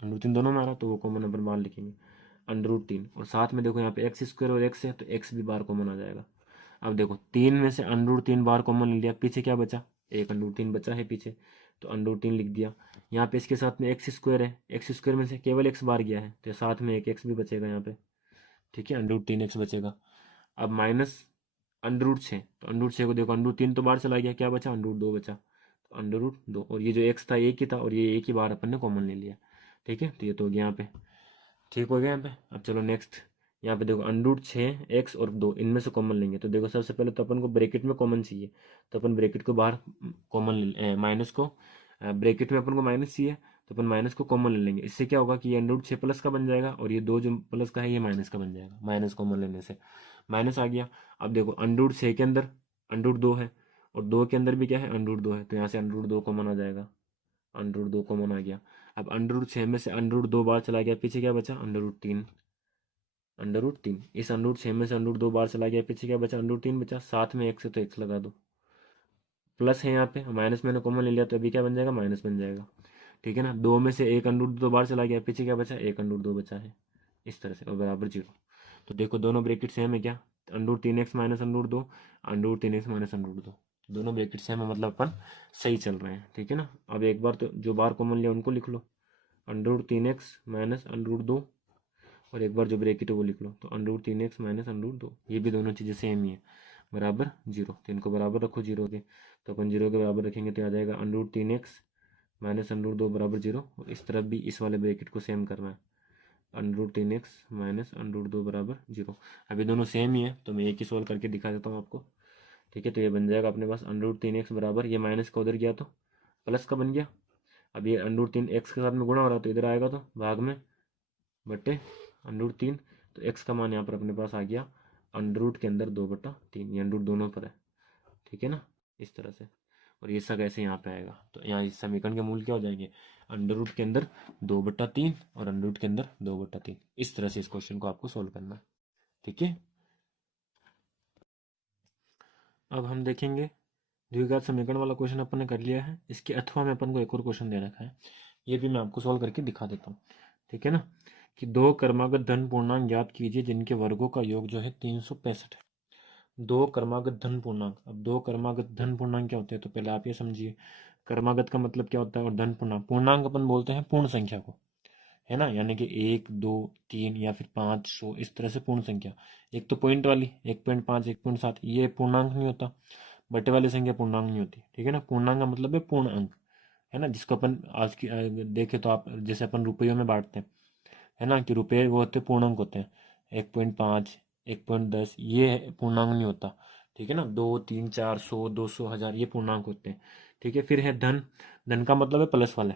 √3 दोनों में आ रहा है तो वो कॉमन अपन बाहर लिखेंगे √3, और साथ में देखो यहाँ पे x² और x है तो x भी बाहर कॉमन आ जाएगा। अब देखो 3 में से √3 बाहर कॉमन ले लिया, पीछे क्या बचा, एक √3 बचा है पीछे, तो √3 लिख दिया। यहाँ पे इसके साथ में x² है, x² में से केवल x बाहर गया है तो साथ में एक x भी बचेगा यहाँ पे। ठीक है, √3x बचेगा। अब माइनस √6, तो √6 को देखो √3 तो बाहर चला गया, क्या बचा, √2 बचा, तो √2, और ये जो x था एक ही था और ये एक ही बार अपन ने कॉमन ले लिया। ठीक है, तो ये तो हो गया यहाँ पे, ठीक हो गया यहाँ पे। अब चलो नेक्स्ट, यहाँ पे देखो √6x और 2 इनमें से कॉमन लेंगे, तो देखो सबसे पहले तो अपन को ब्रैकेट में कॉमन चाहिए, तो अपन ब्रैकेट को बाहर कॉमन माइनस को, ब्रैकेट में अपन को माइनस चाहिए तो अपन माइनस को कॉमन ले लेंगे। इससे क्या होगा कि ये √6 प्लस का बन जाएगा और ये 2 जो प्लस का है ये माइनस का बन जाएगा, माइनस कॉमन लेने से माइनस आ गया। अब देखो √6 के अंदर √2 है और 2 के अंदर भी क्या है, √2 है, तो यहाँ से √2 कॉमन आ जाएगा, अंडर रूट 2 कॉमन आ गया। अब अंडर रूट 6 में से अंडर रूट 2 बार चला गया, पीछे क्या बचा? Under root 3। अंडर रूट 3 इस अंडर रूट 6 में से अंडर रूट 2 बार चला गया, पीछे क्या बचा? अंडर रूट 3 बचा। साथ में x है तो x लगा दो, प्लस है यहाँ पे, माइनस मैंने कॉमन ले लिया तो अभी क्या बन जाएगा? माइनस बन जाएगा। ठीक है ना। 2 में से एक अंडर रूट 2 बार चला गया, पीछे क्या बचा? एक अंडर रूट 2 बचा है, इस तरह से, और बराबर 0। तो देखो दोनों ब्रैकेट सेम है क्या? Under root 3x minus under root 2, under root 3x minus under root 2, दोनों ब्रैकेट सेम है, मतलब अपन सही चल रहे हैं। ठीक है ना। अब एक बार तो जो बार कॉमन लिया उनको लिख लो, under root 3x minus under root 2, और एक बार जो ब्रैकेट है वो लिख लो, तो under root 3x minus under root 2, ये भी दोनों चीज़ें सेम ही है, बराबर 0। तो इनको बराबर रखो 0 के, तो अपन 0 के बराबर रखेंगे तो आ जाएगा under root 3x minus under root 2 बराबर 0। और इस तरफ भी इस वाले ब्रैकेट को सेम करना है, under root 3x minus under root 2 बराबर 0। अभी दोनों सेम ही है तो मैं एक ही सोल्व करके दिखा देता हूँ आपको। ठीक है, तो ये बन जाएगा अपने पास अंडर रूट 3x बराबर, ये माइनस का उधर गया तो प्लस का बन गया। अब ये अंडर रूट 3x के साथ में गुणा हो रहा है तो इधर आएगा तो भाग में बटे अंडर रूट 3, तो x का मान यहाँ पर अपने पास आ गया अंडर रूट के अंदर 2/3, ये अंडर रूट दोनों पर है। ठीक है ना, इस तरह से। और ये सब ऐसे यहाँ पे आएगा, तो यहाँ इस समीकरण के मूल क्या हो जाएंगे? अंडर रूट के अंदर 2/3 और अंडर रूट के अंदर 2/3। इस तरह से इस क्वेश्चन को आपको सोल्व करना है। ठीक है, अब हम देखेंगे द्विघात समीकरण वाला क्वेश्चन अपन ने कर लिया है। इसके अथवा में अपन को एक और क्वेश्चन दे रखा है, ये भी मैं आपको सोल्व करके दिखा देता हूँ। ठीक है ना, कि दो क्रमागत धन पूर्णांक ज्ञात कीजिए जिनके वर्गों का योग जो है 365 है। दो क्रमागत धन पूर्णांक, अब दो क्रमागत धन पूर्णांक क्या होते हैं तो पहले आप ये समझिए, क्रमागत का मतलब क्या होता है, और धन पूर्णांक, पूर्णांक अपन बोलते हैं पूर्ण संख्या को, है ना, यानी कि 1 2 3 या फिर 500, इस तरह से पूर्ण संख्या। एक तो पॉइंट वाली 1.5 1.7, ये पूर्णांक नहीं होता, बटे वाली संख्या पूर्णांक नहीं होती। ठीक है ना, पूर्णांक का मतलब है पूर्ण अंक, है ना, जिसको अपन आज की देखे तो आप जैसे अपन रुपयों में बांटते हैं, है ना, कि रुपये वो होते पूर्णांक होते हैं, 1.5 1.10, ये पूर्णांक नहीं होता। ठीक है ना, 2 3 4 100 200 1000, ये पूर्णांक होते हैं। ठीक है, फिर है धन, धन का मतलब है प्लस वाले।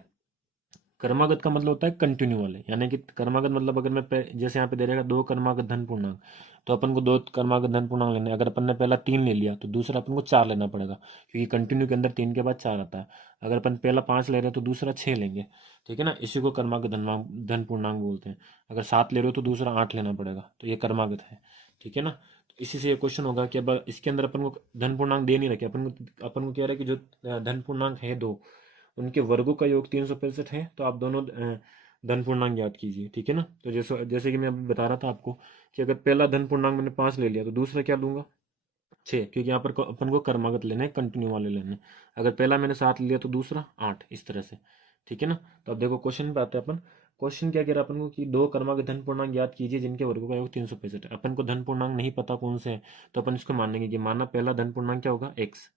कर्मागत का मतलब होता है कंटिन्यू वाले, यानी कि कर्मागत मतलब अगर मैं जैसे यहाँ पे दे रहेगा दो कर्मागत धन पूर्णांक, तो अपन को दो कर्मागत धन पूर्णांक लेने, अगर अपन ने पहला 3 ले लिया तो दूसरा अपन को 4 लेना पड़ेगा, क्योंकि कंटिन्यू के अंदर 3 के बाद 4 आता है। अगर अपन पहला 5 ले रहे हैं तो दूसरा 6 लेंगे। ठीक है ना, इसी को कर्मागत धन पूर्णांक बोलते हैं। अगर 7 ले रहे हो तो दूसरा 8 लेना पड़ेगा, तो ये कर्मागत है। ठीक है ना, तो इसी से ये क्वेश्चन होगा कि अब इसके अंदर अपन को धन पूर्णांक दे नहीं रखे, अपन को कह रहा है कि जो धन पूर्णांक है दो, उनके वर्गों का योग 365 है, तो आप दोनों धन पूर्णांक याद कीजिए। ठीक है ना, तो जैसे जैसे कि मैं अभी बता रहा था आपको कि अगर पहला धन पूर्णांक मैंने 5 ले लिया तो दूसरा क्या लूंगा? 6, क्योंकि यहाँ पर अपन को कर्मागत लेने हैं, कंटिन्यू वाले लेने हैं। अगर पहला मैंने 7 लिया तो दूसरा 8, इस तरह से। ठीक है ना, तो अब देखो क्वेश्चन पे आते हैं अपन। क्वेश्चन क्या कह रहा है अपन को कि दो कर्मागत धन पूर्णांक याद कीजिए जिनके वर्गों का योग 365 है। अपन को धन पूर्णांक नहीं पता कौन से है, तो अपन इसको मानेंगे कि माना पहला धन पूर्णांक क्या होगा? x।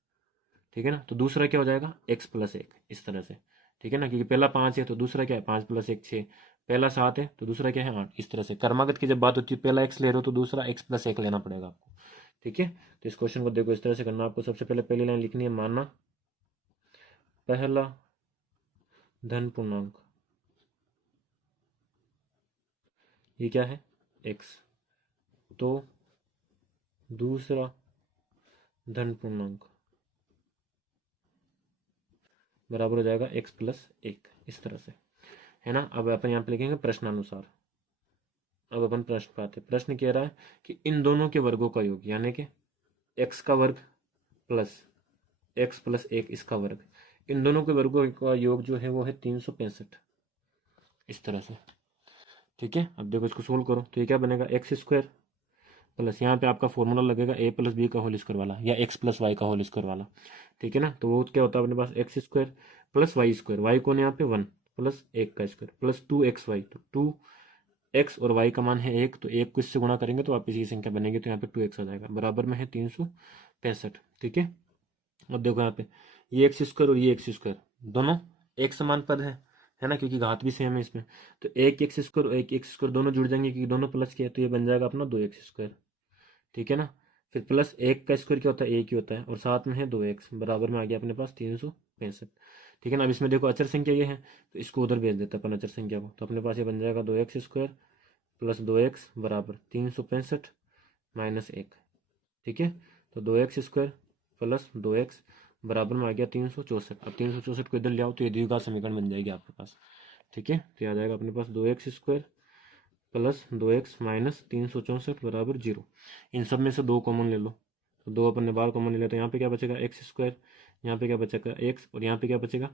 ठीक है ना, तो दूसरा क्या हो जाएगा? x प्लस 1, इस तरह से। ठीक है ना, क्योंकि पहला 5 है तो दूसरा क्या है? 5 प्लस 1 6, पहला 7 है तो दूसरा क्या है? 8, इस तरह से। कर्मागत की जब बात होती है पहला x ले रहे हो तो दूसरा x प्लस 1 लेना पड़ेगा आपको। ठीक है, तो इस क्वेश्चन को देखो इस तरह से करना। आपको सबसे पहले पहली लाइन लिखनी है, माना पहला धन पूर्णांक, ये क्या है? x, तो दूसरा धन पूर्णांक बराबर हो जाएगा x प्लस 1, इस तरह से, है ना। अब अपन यहाँ पे लिखेंगे प्रश्नानुसार। अब अपन प्रश्न पाते, प्रश्न कह रहा है कि इन दोनों के वर्गों का योग, यानी कि x का वर्ग प्लस x प्लस 1 इसका वर्ग, इन दोनों के वर्गों का योग जो है वो है 365, इस तरह से। ठीक है, अब देखो इसको सोल्व करो तो ये क्या बनेगा? एक्स स्क्वायर प्लस, यहाँ पे आपका फॉर्मूला लगेगा a प्लस बी का होल स्क्वायर वाला, या x प्लस वाई का होल स्क्वायर वाला। ठीक है ना, तो वो क्या होता है अपने पास? X square plus y square, y कौन है यहाँ पे? 1, प्लस 1 का स्क्वायर प्लस 2xy, तो 2x और y का मान है 1, तो 1 को इससे गुणा करेंगे तो वापस ये संख्या बनेगी, तो यहाँ पे 2x आ जाएगा, बराबर में है 365। ठीक है, अब देखो यहाँ पे ये एक्स स्क्वायर और ये एक्स स्क्वायर दोनों एक समान पद है ना, क्योंकि घात भी सेम है इसमें। तो एक एक्स स्क्वायर और एक एक्स स्क्वायर दोनों जुड़ जाएंगे क्योंकि दोनों प्लस के हैं, तो ये बन जाएगा अपना 2x स्क्वायर। ठीक है ना, फिर प्लस 1 का स्क्वायर क्या होता है? 1 ही होता है, और साथ में है 2x, बराबर में आ गया अपने पास 365। ठीक है ना, अब इसमें देखो अचर संख्या ये है तो इसको उधर भेज देते हैं अपन अचर संख्या को, तो अपने पास ये बन जाएगा 2x स्क्वायर प्लस 2x बराबर 365 माइनस 1। ठीक है, तो 2x स्क्वायर प्लस 2x बराबर में आ गया 364। अब 364 को इधर ले आओ तो ये द्विघात समीकरण बन जाएगी आपके पास। ठीक है, तो आ जाएगा अपने पास 2x² प्लस 2x माइनस 364 बराबर 0। इन सब में से 2 कॉमन ले लो, तो 2 अपन ने बाहर कॉमन ले लिया, तो यहाँ पे क्या बचेगा x², यहाँ पे क्या बचेगा x, और यहाँ पे क्या बचेगा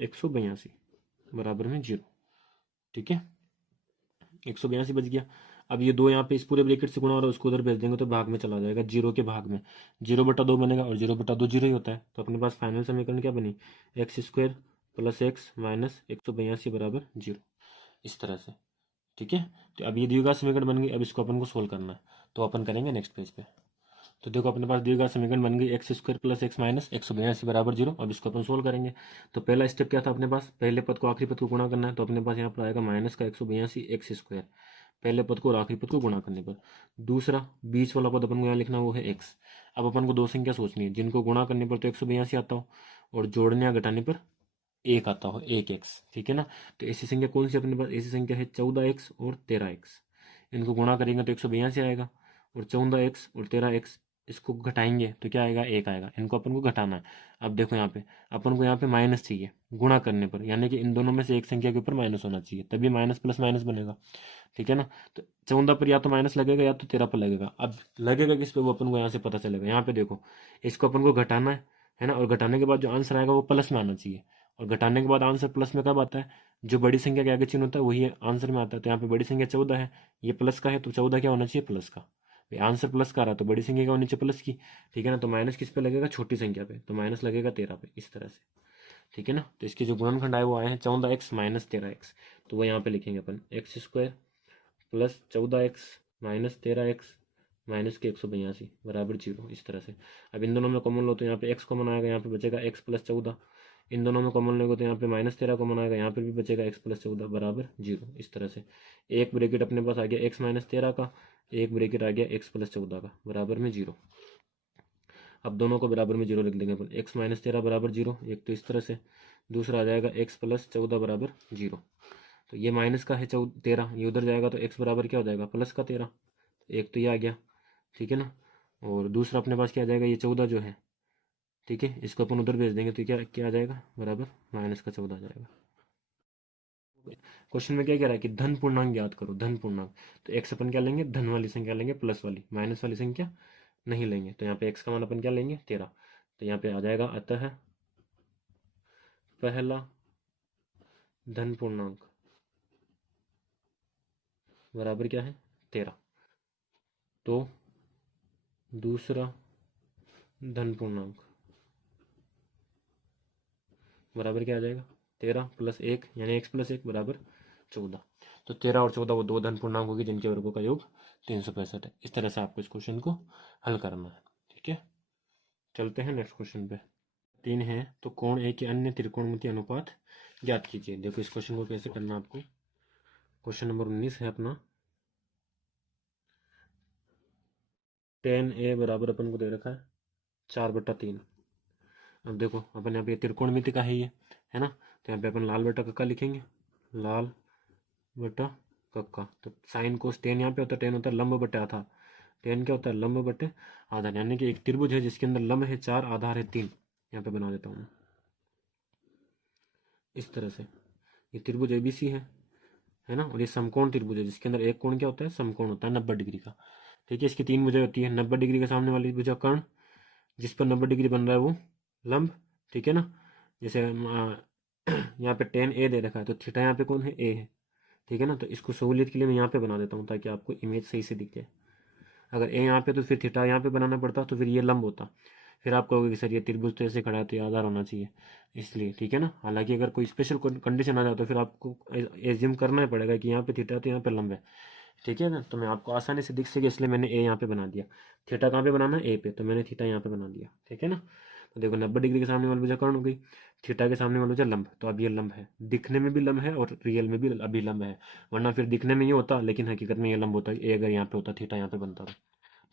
182 बराबर में 0। ठीक है, 182 बच गया। अब ये 2 यहाँ पे इस पूरे ब्रैकेट से गुणा हो रहा है, उसको उधर भेज देंगे तो भाग में चला जाएगा, 0 के भाग में 0/2 बनेगा, और 0/2 0 ही होता है। तो अपने पास फाइनल समीकरण क्या बनी, x² प्लस x माइनस 182 बराबर 0, इस तरह से। ठीक है, तो अब ये द्विघात समीकरण बन गई। अब इसको अपन को सोल्व करना है, तो अपन करेंगे नेक्स्ट पेज पे। तो देखो अपने पास द्विघात समीकरण बन गई, x² प्लस x माइनस 182 बराबर 0। अब इसको अपन सोल्व करेंगे। तो पहला स्टेप क्या था अपने पास, पहले पद को आखिरी पद को गुणा करना है, तो अपने पास यहाँ पर आएगा माइनस का 182 x², पहले पद को और आखिरी पद को गुणा करने पर। दूसरा बीच वाला पद अपन को यहाँ लिखना, वो है x। अब अपन को 2 संख्या सोचनी है जिनको गुणा करने पर तो 182 आता हो और जोड़ने या घटाने पर 1 आता हो, 1x। ठीक है ना, तो ऐसी संख्या कौन सी अपने पास, ऐसी संख्या है 14x और 13x। इनको गुणा करेंगे तो 182 आएगा, और 14x और 13x इसको घटाएंगे तो क्या आएगा, 1 आएगा। इनको अपन को घटाना है। अब देखो यहाँ पे अपन को यहाँ पे माइनस चाहिए गुणा करने पर, यानी कि इन दोनों में से एक संख्या के ऊपर माइनस होना चाहिए, तभी माइनस प्लस माइनस बनेगा। ठीक है ना, तो 14 पर या तो माइनस लगेगा या तो 13 पर लगेगा। अब लगेगा किस पे, वो अपन को यहाँ से पता चलेगा। यहाँ पे देखो इसको अपन को घटाना है ना, और घटाने के बाद जो आंसर आएगा वो प्लस में आना चाहिए, और घटाने के बाद आंसर प्लस में कब आता है, जो बड़ी संख्या के आगे चिन्ह होता है वही आंसर में आता है। तो यहाँ पे बड़ी संख्या 14 है, ये प्लस का है, तो 14 क्या होना चाहिए, प्लस का। आंसर प्लस का आ रहा है तो बड़ी संख्या क्या होनी चाहिए, प्लस की। ठीक है ना, तो माइनस किस पे लगेगा, छोटी संख्या पे, तो माइनस लगेगा 13 पे, इस तरह से। ठीक है ना, तो इसके जो गुणनखंड आए वो आए हैं 14x माइनस 13x, तो वो यहाँ पे लिखेंगे अपन x² plus 14x minus 13x minus के 182 बराबर 0, इस तरह से। अब इन दोनों में कॉमन लो तो यहाँ पे x कॉमन आएगा, यहाँ पे बचेगा x प्लस 14। इन दोनों में कॉमन लोगे तो यहाँ पे माइनस 13 कॉमन आएगा, यहाँ पे भी बचेगा x प्लस 14 बराबर 0, इस तरह से। एक ब्रेकेट अपने पास आ गया x माइनस 13 का, एक ब्रेकेट आ गया x प्लस 14 का बराबर में 0। अब दोनों को बराबर में 0 लिख देंगे अपन, x माइनस 13 बराबर 0, एक तो इस तरह से, दूसरा आ जाएगा x प्लस 14 बराबर 0। तो ये माइनस का है 13, ये उधर जाएगा तो x बराबर क्या हो जाएगा, प्लस का 13, एक तो ये आ गया। ठीक है ना, और दूसरा अपने पास क्या आ जाएगा, ये 14 जो है, ठीक है, इसको अपन उधर भेज देंगे तो क्या क्या आ जाएगा, बराबर माइनस का 14 आ जाएगा। क्वेश्चन में क्या कह रहा है कि धन पूर्णांक ज्ञात करो, धन पूर्णांक। तो x अपन क्या लेंगे, धन वाली संख्या लेंगे, प्लस वाली, माइनस वाली संख्या नहीं लेंगे। तो यहाँ पे x का मान अपन क्या लेंगे, 13। तो यहाँ पे आ जाएगा अतः पहला धन पूर्णांक बराबर क्या है, 13। तो दूसरा धन पूर्णांक बराबर क्या आ जाएगा, 13 प्लस 1 यानी x प्लस 1 बराबर 14। तो 13 और 14 वो 2 धन पूर्णांक होगी जिनके वर्गों का योग 365 है। इस तरह से आपको इस क्वेश्चन को हल करना है। ठीक है, चलते हैं नेक्स्ट क्वेश्चन पे। 3 है तो कोण ए के अन्य त्रिकोणमितीय अनुपात ज्ञात कीजिए। देखो इस क्वेश्चन को कैसे करना है आपको। क्वेश्चन नंबर 19 है अपना, tan a बराबर अपन को दे रखा है 4/3। अब देखो अपन यहाँ पे त्रिकोणमिति का है ये, है ना, तो यहाँ पे अपन लाल बटा कक्का लिखेंगे, लाल बटा कक्का। तो साइन कोस टेन यहाँ पे होता है, टेन होता है लंब बटे आधार, टेन क्या होता है, लंब बटे आधार। यानी कि एक त्रिभुज है जिसके अंदर लंब है 4, आधार है 3। यहाँ पे बना देता हूँ इस तरह से। ये त्रिभुज ABC है ना, और ये समकोण त्रिभुज है जिसके अंदर एक कोण क्या होता है, समकोण होता है 90 डिग्री का। ठीक है, इसकी 3 भुजाएं होती है, 90 डिग्री के सामने वाली भुजा कर्ण, जिस पर 90 डिग्री बन रहा है वो लंब। ठीक है ना, जैसे यहाँ पे tan a दे रखा है तो थीटा यहाँ पे कौन है, a है। ठीक है ना, तो इसको सहूलियत के लिए मैं यहाँ पे बना देता हूँ ताकि आपको इमेज सही से दिख जाए। अगर a यहाँ पे तो फिर थीटा यहाँ पे बनाना पड़ता, तो फिर ये लंब होता। फिर आप कहोगे कि सर ये त्रिभुज तो ऐसे खड़ा है तो ये आधार होना चाहिए, इसलिए। ठीक है ना, हालांकि अगर कोई स्पेशल कंडीशन आ जाए तो फिर आपको एज्यूम करना ही पड़ेगा कि यहाँ पे थीटा तो यहाँ पे लंब है। ठीक है ना, तो मैं आपको आसानी से दिख सके इसलिए मैंने ए यहाँ पे बना दिया। थीटा कहाँ पे बनाना है, ए पे, तो मैंने थीटा यहाँ पे बना दिया। ठीक है ना, तो देखो 90 डिग्री के सामने वाली भुजा कर्ण हो गई, थीटा के सामने वाली भुजा लंब। तो अब ये लंब है, दिखने में भी लंब है और रियल में भी अभी लंब है, वरना फिर दिखने में ये होता लेकिन हकीकत में ये लंब होता है। ए अगर यहाँ पे होता, थीटा यहाँ पे बनता था।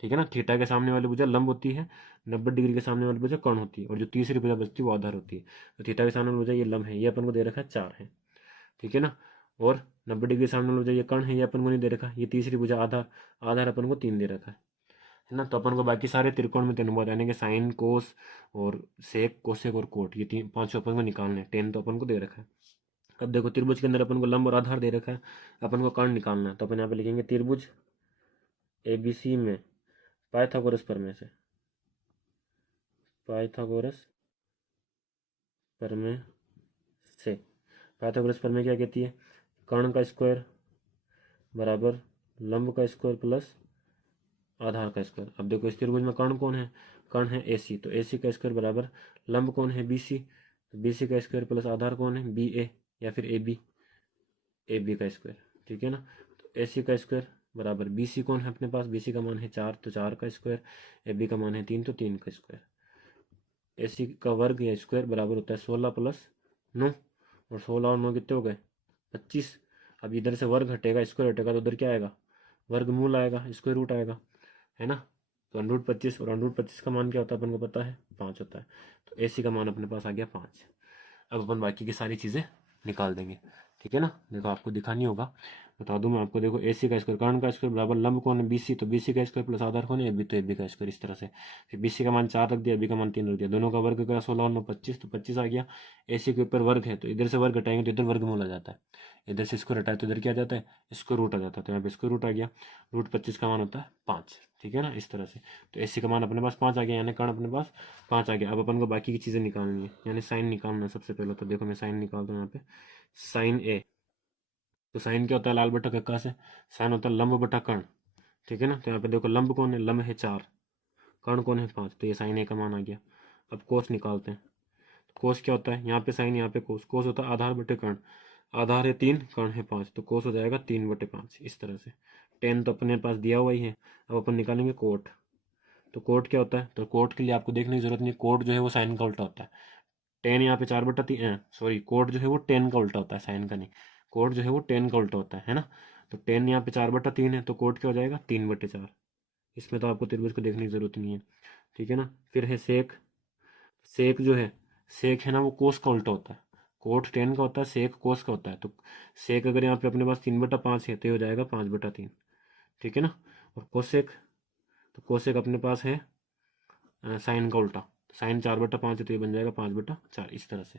ठीक है ना, थीटा के सामने वाली भुजा लंब होती है, 90 डिग्री के सामने वाली भुजा कर्ण होती है, और जो तीसरी भुजा बचती है वो आधार होती है। तो थीटा के सामने वाली भुजा ये लंब है, ये अपन को दे रखा है 4 है। ठीक है ना, और 90 डिग्री सामने वाली भुजा ये कर्ण है, ये अपन को नहीं दे रखा। ये तीसरी भुजा आधार, आधार अपन को 3 दे रखा है। है ना। तो अपन को बाकी सारे त्रिकोण में अनुपात यानी कि साइन, कोस और सेक, कोसेक और कोट, ये तीन पांचों अपन को निकालने हैं। टेन तो अपन को दे रखा है। अब देखो त्रिभुज के अंदर अपन को लंब और आधार दे रखा है, अपन को कर्ण निकालना है। तो अपन यहाँ पे लिखेंगे त्रिभुज ABC में पाइथागोरस प्रमेय से, पाइथागोरस प्रमेय से, पाइथागोरस प्रमेय क्या कहती है, कर्ण का स्क्वायर बराबर लंब का स्क्वायर प्लस आधार का स्क्वायर। अब देखो इस त्रिभुज में कर्ण कौन है, कर्ण है AC, तो AC का स्क्वायर बराबर लंब कौन है BC, तो BC का स्क्वायर प्लस आधार कौन है BA या फिर AB, AB का स्क्वायर, ठीक है ना। तो AC का स्क्वायर बराबर BC कौन है अपने पास, BC का मान है 4, तो 4 का स्क्वायर, AB का मान है 3, तो 3 का स्क्वायर। AC का वर्ग या स्क्वायर बराबर होता है 16 प्लस 9, और 16 और 9 कितने हो गए 25। अब इधर से वर्ग हटेगा स्क्वायर हटेगा तो उधर क्या आएगा, वर्गमूल आएगा, स्क्वायर रूट आएगा, है ना। तो √25, और √25 का मान क्या होता है अपन को पता है 5 होता है। तो AC का मान अपने पास आ गया 5। अब अपन बाकी की सारी चीज़ें निकाल देंगे, ठीक है ना। देखो आपको दिखानी होगा, बता दूं मैं आपको। देखो AC का स्क्वायर, कर्ण का स्क्वायर बराबर लंब कौन है BC, तो BC का स्क्वायर प्लस आधार कौन है AB, तो AB का स्क्वायर, इस तरह से। फिर BC का मान 4 रख दिया, AB का मान 3 रख दिया, दोनों का वर्ग करा 16 और 9 25, तो 25 आ गया। AC के ऊपर वर्ग है तो इधर से वर्ग हटाएंगे तो इधर वर्गमूल आ जाता है, इधर से स्क्वायर हटाए तो इधर क्या आ जाता है स्क्वायर रूट आ जाता है, तो यहाँ पे स्क्वायर रूट आ गया। √25 का मान होता है 5, ठीक है ना, इस तरह से। तो AC का मान अपने पास 5 आ गया, यानी कर्ण अपने पास 5 आ गया। अब अपन को बाकी की चीज़ें निकालनी है, यानी साइन निकालना है सबसे पहले। तो देखो मैं साइन निकालता हूँ यहाँ पे, साइन A। तो साइन क्या होता है, लाल बटा कक्का से, साइन होता है लंब बटा कर्ण, ठीक है ना। तो यहाँ पे देखो लंब कौन है, लंब है 4, कर्ण कौन है 5, तो ये साइन A का मान आ गया। अब कोस निकालते हैं, कोस क्या होता है, यहाँ पे साइन यहाँ पे कोस, कोस होता है आधार बटे कर्ण, आधार है 3 कर्ण है 5, तो कोस हो जाएगा 3/5, इस तरह से। टेन तो अपने पास दिया हुआ ही है। अब अपन निकालेंगे कोट। तो कोट क्या होता है, तो कोट के लिए आपको देखने की जरूरत नहीं, कोट जो है वो साइन का उल्टा होता है। टेन यहाँ पे 4/3, सॉरी कोट जो है वो 10 का उल्टा होता है, साइन का नहीं। कोट जो है वो 10 का उल्टा होता है ना। तो 10 यहाँ पे 4/3 है, तो कोट क्या हो जाएगा 3/4। इसमें तो आपको त्रिभुज को देखने की जरूरत नहीं है, ठीक है ना। फिर है सेक, सेक जो है, सेक है ना वो कोस का उल्टा होता है, कोट 10 का होता है, सेक कोस का होता है। तो सेक अगर यहाँ पे अपने पास 3/5 है तो ये हो जाएगा 5/3, ठीक है ना। और कोसेक, तो कोसेक अपने पास है साइन का उल्टा, साइन 4/5 है तो ये बन जाएगा 5/4, इस तरह से,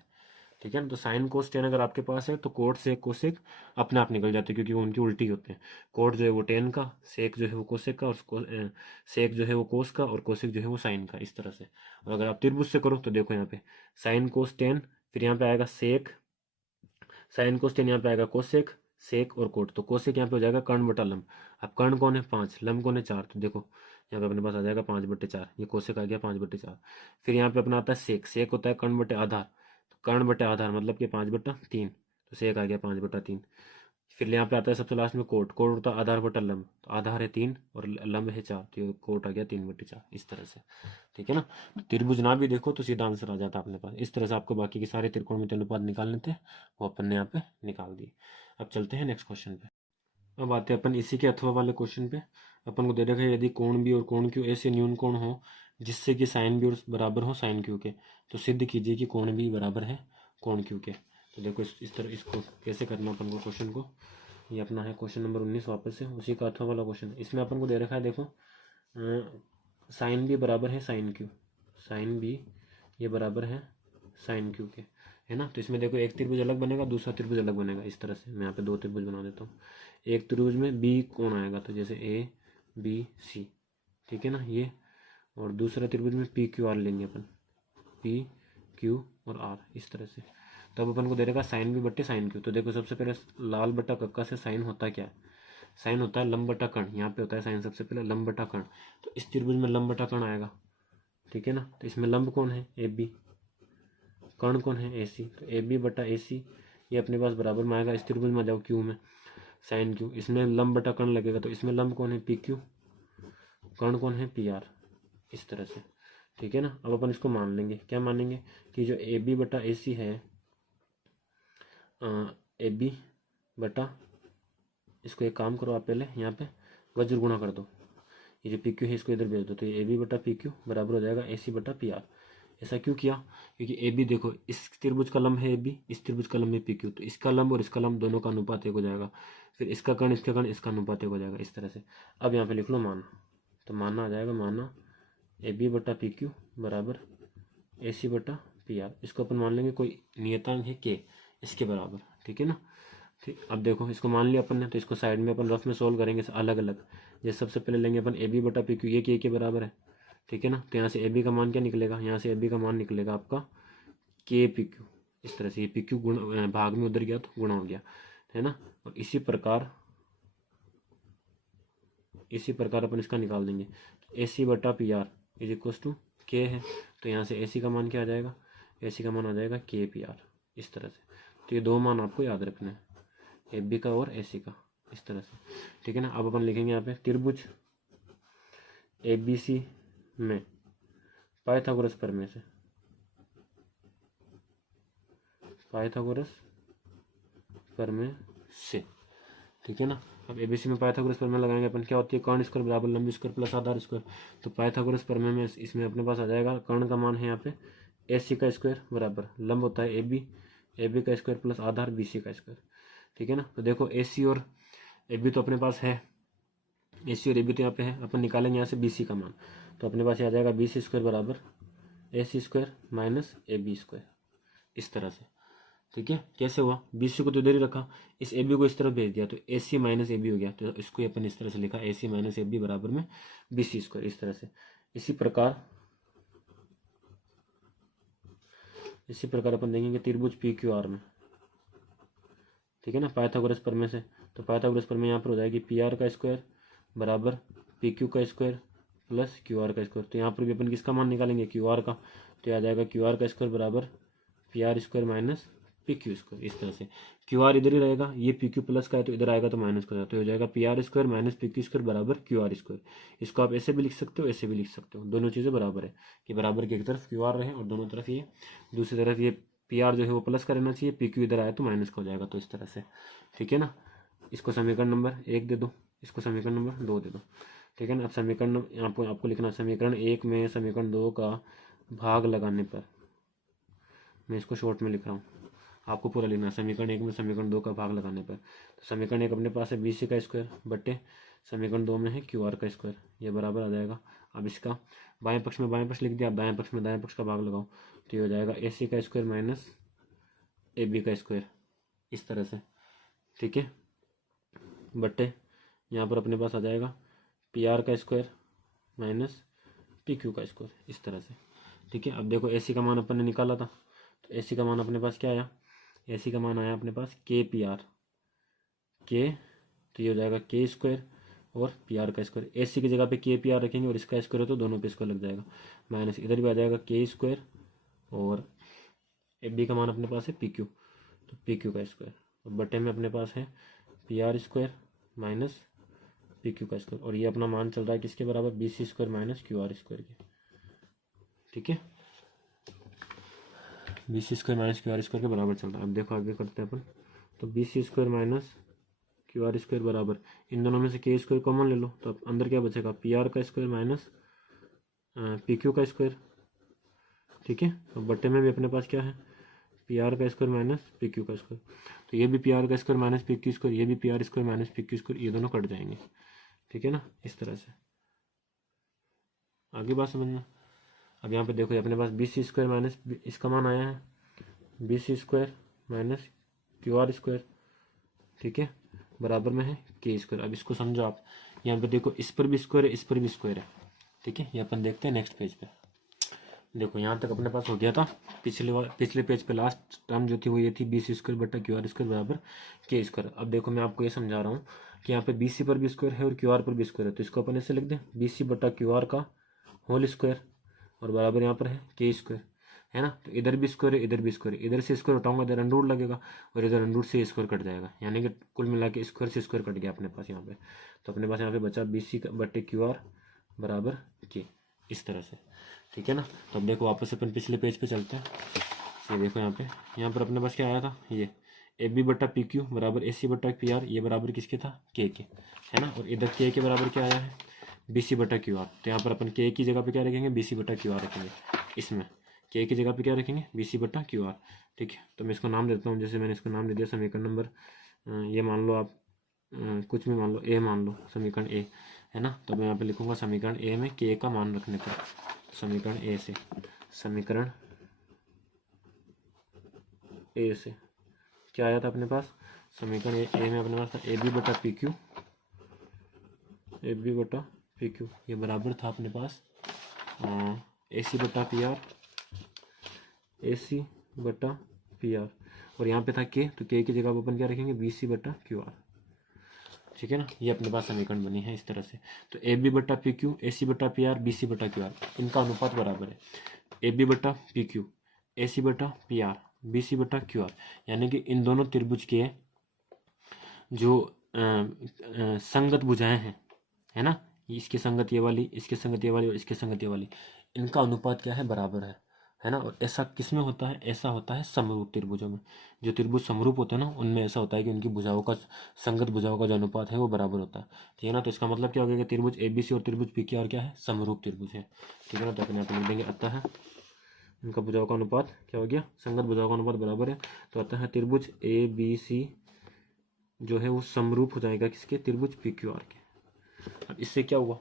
ठीक है ना। तो साइन कोस 10 अगर आपके पास है तो कोट सेक कोसेक अपने आप निकल जाते हैं, क्योंकि वो उनकी उल्टी होते हैं। कोट जो है वो 10 का, सेक जो है वो कोसेक का, और सेक जो है वो कोस का, और कोसेक जो है वो साइन का, इस तरह से। और अगर आप त्रिभुज से करो तो देखो यहाँ पे साइन कोस 10, फिर यहाँ पे आएगा सेक, साइन कोस 10 यहाँ पे आएगा कोसेक, सेक और कोट। तो कोसेक यहाँ पे हो जाएगा कर्ण बटा लंब। अब कर्ण कौन है 5, लंब कौन है 4, तो देखो यहाँ पे अपने पास आ जाएगा 5/4, ये कोसेक आ गया 5/4। फिर यहाँ पे अपना आता है सेक, सेक होता है कर्ण बटे आधार, तो कर्ण बटे आधार मतलब कि 5/3, तो सेक आ गया 5/3। फिर यहाँ पे आता है सबसे लास्ट में कोट, कोट होता है आधार बटा लंब, तो आधार है 3 और लंब है 4, तो ये कोट आ गया 3/4, इस तरह से, ठीक है ना। तो त्रिभुज ना भी देखो तो सीधा आंसर आ जाता है अपने पास। इस तरह से आपको बाकी के सारे त्रिकोणमितीय अनुपात निकालने थे, वो अपन ने यहाँ पे निकाल दिए। अब चलते हैं नेक्स्ट क्वेश्चन पे। अब आते हैं अपन इसी के अथवा वाले क्वेश्चन पे। अपन को दे रखा है यदि कोण बी और कोण क्यू ऐसे न्यून कोण हो जिससे कि साइन बी और बराबर हो साइन क्यू के, तो सिद्ध कीजिए कि कोण बी बराबर है कोण क्यू के। तो देखो इस तरह इसको कैसे करना अपन को क्वेश्चन को। ये अपना है क्वेश्चन नंबर 19, वापस से उसी का अथवा वाला क्वेश्चन। इसमें अपन को दे रखा है देखो साइन बी बराबर है साइन क्यू, साइन बी ये बराबर है साइन क्यू के, है ना। तो इसमें देखो एक त्रिभुज अलग बनेगा, दूसरा त्रिभुज अलग बनेगा, इस तरह से। मैं यहाँ पे दो त्रिभुज बना देता हूँ। एक त्रिभुज में बी कोण आएगा, तो जैसे ABC, ठीक है ना ये। और दूसरा त्रिभुज में PQR लेंगे अपन, PQ और R, इस तरह से। तो अब अपन को दे रखा साइन बी बट्टे साइन क्यू। तो देखो सबसे पहले लाल बटा कक्का से साइन होता क्या है, साइन होता है लंब बटा कर्ण, यहाँ पे होता है साइन सबसे पहले लंब बटा कर्ण। तो इस त्रिभुज में लंब बटा कर्ण आएगा, ठीक है ना। तो इसमें लंब कौन है AB, कर्ण कौन है AC, तो AB/AC ये अपने पास बराबर में आएगा। इस त्रिभुज में जाओ क्यू में, साइन क्यू, इसमें लंब बटा कर्ण लगेगा, तो इसमें लंब कौन है PQ, कर्ण कौन है PR, इस तरह से, ठीक है ना। अब अपन इसको मान लेंगे, क्या मानेंगे कि जो AB/AC है, AB बटा, इसको एक काम करो आप पहले यहाँ पे वज्र गुणा कर दो, ये जो PQ है इसको इधर भेज दो, तो ये AB/PQ बराबर हो जाएगा AC/PR। ऐसा क्यों किया, क्योंकि AB देखो इस त्रिभुज का लंब है AB, इस त्रिभुज का लंब है PQ, तो इसका लंब और इसका लंब दोनों का अनुपात 1 हो जाएगा। फिर इसका कर्ण इसका कर्ण इसका अनुपात 1 हो जाएगा, इस तरह से। अब यहाँ पे लिख लो मान, तो माना आ जाएगा, माना ए बी बटा पी क्यू बराबर ए सी बटा पी आर। इसको अपन मान लेंगे कोई नियतांक है के, इसके बराबर, ठीक है ना। ठीक, अब देखो इसको मान लिया अपन ने, तो इसको साइड में अपन रफ में सोल्व करेंगे अलग अलग। जैसे सबसे पहले लेंगे अपन ए बी बटा पी क्यू, ये के बराबर है, ठीक है ना। तो यहाँ से ए बी का मान क्या निकलेगा, यहाँ से ए बी का मान निकलेगा आपका के पी क्यू। इस तरह से ये पी क्यू गुण भाग में उधर गया तो गुणा हो गया, है ना। और इसी प्रकार अपन इसका निकाल देंगे। ए सी बटा p r is equals to k है, तो यहाँ से ए सी का मान क्या आ जाएगा, ए सी का मान आ जाएगा के पी आर, इस तरह से। तो ये दो मान आपको याद रखना है, ए बी का और ए सी का, इस तरह से, ठीक है ना। अब अपन लिखेंगे यहाँ पे त्रिभुज ए बी सी में पाइथागोरस प्रमेय से, पाइथागोरस प्रमेय से, ठीक है ना। अब एबीसी में पाइथागोरस प्रमेय लगाएंगे अपन, क्या होती है, कर्ण स्क्वायर बराबर लंब स्क्वायर प्लस आधार स्क्वायर। तो पाइथागोरस प्रमेय में इसमें अपने पास आ जाएगा, कर्ण का मान है यहाँ पे ए सी का स्क्वायर बराबर लंब होता है ए बी का स्क्वायर प्लस आधार बी सी का स्क्वायर, ठीक है ना। तो देखो ए सी और ए बी तो अपने पास है, ए सी और ए बी तो यहाँ पे है, अपन निकालेंगे यहाँ से बी सी का मान। तो अपने पास ये आ जाएगा बी सी स्क्वायर बराबर A C square minus A B square, इस तरह से, ठीक है। कैसे हुआ, बी सी को तो इधर ही रखा, इस ए बी को इस तरफ भेज दिया, तो ए सी माइनस ए बी हो गया। तो इसको अपन इस तरह से लिखा, ए सी माइनस ए बी बराबर में बी सी स्क्वायर, इस तरह से। इसी प्रकार अपन देखेंगे त्रिभुज पी क्यू आर में, ठीक है ना, पाइथागोरस प्रमेय से। तो पाइथागोरस प्रमेय यहाँ पर हो जाएगी पी आर का स्क्वायर बराबर पी क्यू का स्क्वायर प्लस क्यू आर का स्क्वायर। तो यहाँ पर भी अपन किसका मान निकालेंगे, क्यू आर का। तो आ जाएगा क्यू आर का स्क्वायर बराबर P r square minus p Q square, इस तरह से। क्यू आर इधर ही रहेगा, ये पी क्यू प्लस का है तो इधर आएगा तो माइनस का, तो हो जाएगा P r square minus p Q square बराबर क्यू आर स्क्वायर। इसको आप ऐसे भी लिख सकते हो, ऐसे भी लिख सकते हो, दोनों चीज़ें बराबर है कि बराबर की एक तरफ क्यू आर रहे और दोनों तरफ ये, दूसरी तरफ ये पी आर जो है वो प्लस का रहना चाहिए, पी क्यू इधर आया तो माइनस का हो जाएगा, तो इस तरह से, ठीक है ना। इसको समीकरण नंबर 1 दे दो, इसको समीकरण नंबर 2 दे दो, ठीक है ना। अब समीकरण आपको लिखना, समीकरण 1 में समीकरण 2 का भाग लगाने पर, मैं इसको शॉर्ट में लिख रहा हूँ, आपको पूरा लिखना है। समीकरण 1 में समीकरण 2 का भाग लगाने पर, तो समीकरण 1 अपने पास है बी सी का स्क्वायर बट्टे समीकरण 2 में है क्यू आर का स्क्वायर, ये बराबर आ जाएगा। अब इसका बाएं पक्ष में बाएं पक्ष लिख दिया, दाएं पक्ष में दाएं पक्ष का भाग लगाओ, तो ये हो जाएगा ए सी का स्क्वायर माइनस ए बी का स्क्वायर, इस तरह से, ठीक है, बट्टे यहाँ पर अपने पास आ जाएगा पी आर का स्क्वायर माइनस पी क्यू का स्क्वायर, इस तरह से, ठीक है। अब देखो ए सी का मान अपन ने निकाला था, तो ए सी का मान अपने पास क्या आया, ए सी का मान आया अपने पास के पी आर के, तो ये हो जाएगा के स्क्वायर और पी आर का स्क्वायर। ए सी की जगह पे के पी आर रखेंगे और इसका स्क्वायर हो तो दोनों पे स्क्वायर लग जाएगा, माइनस इधर भी आ जाएगा के स्क्वायर और ए बी का मान अपने पास है पी क्यू, तो पी क्यू का स्क्वायर, और बटे में अपने पास है p r square minus p q का स्क्वायर, और ये अपना मान चल रहा है किसके बराबर, बी सी square minus q r square के, ठीक है, बी सी square minus q r square के बराबर चल रहा है। अब देखो आगे करते हैं अपन, तो बी सी square minus q r square बराबर, इन दोनों में से के स्क्वायर कॉमन ले लो, तो अब अंदर क्या बचेगा, पी आर का स्क्वायर माइनस पी क्यू का स्क्वायर, ठीक है। अब बट्टे में भी अपने पास क्या है, पी आर का स्क्वायर माइनस पी क्यू का स्क्वायर, तो ये भी पी आर का square minus p Q square, ये भी P r square minus p Q square, ये दोनों कट जाएंगे, ठीक है ना, इस तरह से। आगे बात समझना। अब यहाँ पे देखो ये अपने पास बी सी स्क्वायर माइनस इसका मान आया है बी सी square minus q r square, ठीक है, बराबर में है के स्क्वायर। अब इसको समझो आप, यहाँ पे देखो इस पर भी स्क्वायर है, इस पर भी स्क्वायर है, ठीक है। ये अपन देखते हैं नेक्स्ट पेज पे। देखो यहाँ तक अपने पास हो गया था, पिछले पेज पे लास्ट टर्म जो थी वो ये थी बी सी स्क्वायर बटा क्यू आर स्क्वायर बराबर के स्क्वायर। अब देखो मैं आपको ये समझा रहा हूँ कि यहाँ पे बी सी पर भी स्क्वायर है और क्यू आर पर भी स्क्वायर है, तो इसको अपन ऐसे लिख दें बी सी बटा क्यू आर का होल स्क्वायर और बराबर यहाँ पर है के स्क्वायर, है ना। तो इधर भी स्क्वायर है, इधर भी स्क्वायर है, इधर से स्क्वायर उठाऊंगा इधर अंडर लगेगा और इधर अंडर से स्क्वायर कट जाएगा, यानी कि कुल मिला के स्क्वायर से स्क्वायर कट गया अपने पास यहाँ पे। तो अपने पास यहाँ पे बचा बी सी बटे क्यू आर बराबर के, इस तरह से, ठीक है ना। तो अब देखो वापस अपन पिछले पेज पे चलते हैं। ये देखो यहाँ पर अपने पास क्या आया था, ये ए बी बटा पी क्यू बराबर ए सी बटा पी आर, ये बराबर किसके था, के, है ना। और इधर के बराबर क्या आया है, बी सी बटा क्यू आर। तो यहाँ पर अपन के की जगह पे क्या रखेंगे, बी सी बटा क्यू आर रखेंगे, इसमें के की जगह पे क्या रखेंगे, बी सी बटा क्यू आर, ठीक है। तो मैं इसको नाम देता हूँ, जैसे मैंने इसको नाम दे दिया समीकरण नंबर, ये मान लो आप कुछ भी मान लो, ए मान लो, समीकरण ए, है ना। तो मैं यहाँ पे लिखूंगा समीकरण ए में के का मान रखने पर, समीकरण ए से, समीकरण ए से क्या आया था अपने पास, समीकरण ए में अपने पास था ए बी बटा पी क्यू, ए बी बटा पी क्यू, ये बराबर था अपने पास ए सी बटा पी आर, ए सी बटा पी आर, और यहाँ पे था के, तो के की जगह अपन क्या रखेंगे, बी सी बटा क्यू आर। ठीक है ना, ये अपने पास समीकरण बनी है इस तरह से। तो ए बी बटा पी क्यू, ए सी बटा पी आर, बी सी बटा क्यू आर, इनका अनुपात बराबर है ए बी बटा पी क्यू, ए सी बटा पी आर, बी सी बटा क्यू आर, यानी कि इन दोनों त्रिभुज के जो संगत भुजाएं हैं, है ना, इसकी संगत ये वाली, इसकी संगत ये वाली और इसकी संगत ये वाली, इनका अनुपात क्या है, बराबर है ना। और ऐसा किस में होता है, ऐसा होता है समरूप त्रिभुजों में। जो त्रिभुज समरूप होते हैं ना, उनमें ऐसा होता है कि उनकी भुजाओं का, संगत भुजाओं का जो अनुपात है वो बराबर होता है। ठीक है ना, तो इसका मतलब क्या हो गया कि त्रिभुज ए बी सी और त्रिभुज पी क्यू आर क्या है, समरूप त्रिभुज है। ठीक है ना, तो अपने यहाँ पे लिख देंगे अतः इनका भुजाओं का अनुपात क्या हो गया, संगत भुजाओं का अनुपात बराबर है। तो अतः त्रिभुज ए बी सी जो है वो समरूप हो जाएगा किसके, त्रिभुज पी क्यू आर के। अब इससे क्या हुआ,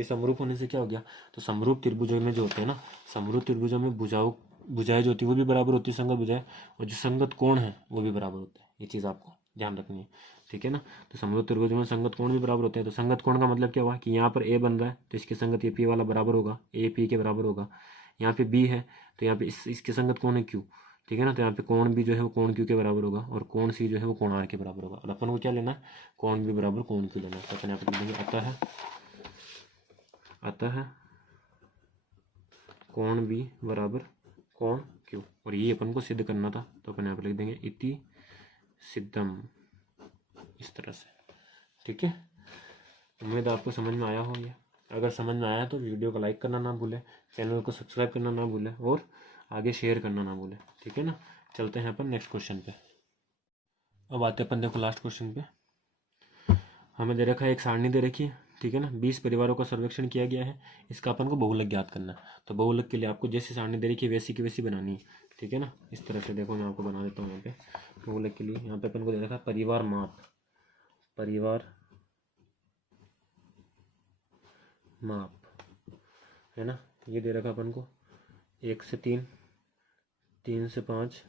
समरूप होने से क्या हो गया, तो समरूप त्रिभुजों में जो होते हैं ना, समरूप त्रिभुजों में भुजाएं जो होती है वो भी बराबर होती है, संगत भुजाएं, और जो संगत कोण है वो भी बराबर होते हैं। ये चीज़ आपको ध्यान रखनी है। ठीक है ना, तो समरूप त्रिभुजों में संगत कोण भी बराबर होते हैं। तो संगत कोण का मतलब क्या हुआ कि यहाँ पर ए बन रहा है तो इसकी संगत ये पी वाला बराबर होगा, ए पी के बराबर होगा। यहाँ पे बी है तो यहाँ पे इसकी संगत कोण है क्यू। ठीक है ना, तो यहाँ पे कोण भी जो है वो कोण क्यू के बराबर होगा, और कोण सी जो है वो कोण आर के बराबर होगा। और अपन को क्या लेना है, कोण भी बराबर कोण क्यू लेना है। तो अपन यहाँ पे लिख देंगे अतः कोण बी बराबर कोण क्यू, और ये अपन को सिद्ध करना था। तो अपन यहाँ पे लिख देंगे इति सिद्धम, इस तरह से। ठीक है, उम्मीद आपको समझ में आया हो। ये अगर समझ में आया तो वीडियो को लाइक करना ना भूलें, चैनल को सब्सक्राइब करना ना भूलें, और आगे शेयर करना ना भूलें। ठीक है ना, चलते हैं अपन नेक्स्ट क्वेश्चन पे। अब आते हैं अपन देखो लास्ट क्वेश्चन पे। हमें दे रखा है, एक सारणी दे रखी है। ठीक है ना, 20 परिवारों का सर्वेक्षण किया गया है, इसका अपन को बहुलक ज्ञात करना है। तो बहुलक के लिए आपको जैसी सारणी दे रखी है वैसी की वैसी बनानी है। ठीक है ना, इस तरह से देखो मैं आपको बना देता हूँ। यहाँ पे बहुलक के लिए यहाँ पे अपन को दे रखा है परिवार माप, परिवार माप, है ना। ये दे रखा अपन को 1 से 3, 3 से 5,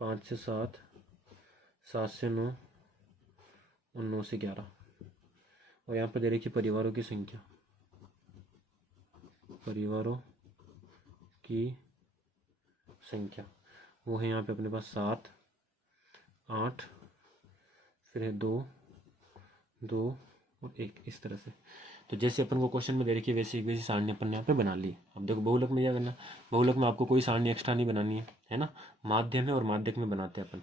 5 से 7, 7 से 9 और 9 से 11। और यहाँ पर दे रखी परिवारों की संख्या, परिवारों की संख्या वो है यहाँ पे अपने पास 7, 8, फिर है 2, 2 और 1, इस तरह से। तो जैसे अपन को क्वेश्चन में दे रखी है वैसी वैसी सारणी अपन यहाँ पे बना ली। अब देखो बहुलक में क्या करना, बहुलक में आपको कोई सारणी एक्स्ट्रा नहीं बनानी है ना। माध्यम है और माध्यक में बनाते हैं अपन,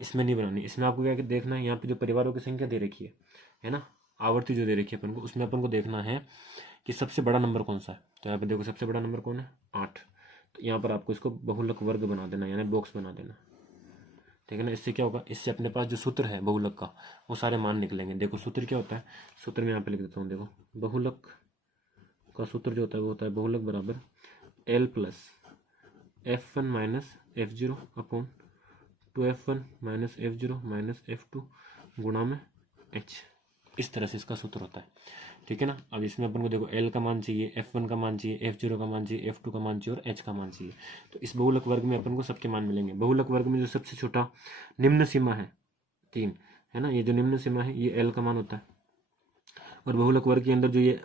इसमें नहीं बनानी। इसमें आपको क्या देखना है, यहाँ पे जो परिवारों की संख्या दे रखी है ना, आवर्ती जो दे रखी है अपन को, उसमें अपन को देखना है कि सबसे बड़ा नंबर कौन सा है। तो यहाँ पे देखो सबसे बड़ा नंबर कौन है, 8। तो यहाँ पर आपको इसको बहुलक वर्ग बना देना, यानी बॉक्स बना देना। ठीक है ना, इससे क्या होगा, इससे अपने पास जो सूत्र है बहुलक का वो सारे मान निकलेंगे। देखो सूत्र क्या होता है, सूत्र में यहाँ पे लिख देता हूँ। देखो बहुलक का सूत्र जो होता है वो होता है बहुलक बराबर L plus F1 minus F0 upon 2F1 minus F0 minus F2 गुणा में H। इस तरह से इसका सूत्र होता है। ठीक है ना, अब इसमें अपन को देखो L का मान चाहिए, F1 का मान चाहिए, F0 का मान चाहिए, F2 का मान चाहिए और H का मान चाहिए। तो इस बहुलक वर्ग में अपन को सबके मान मिलेंगे। बहुलक वर्ग में जो सबसे छोटा निम्न सीमा है 3, है ना, ये जो निम्न सीमा है ये L का मान होता है। और बहुलक वर्ग के अंदर जो ये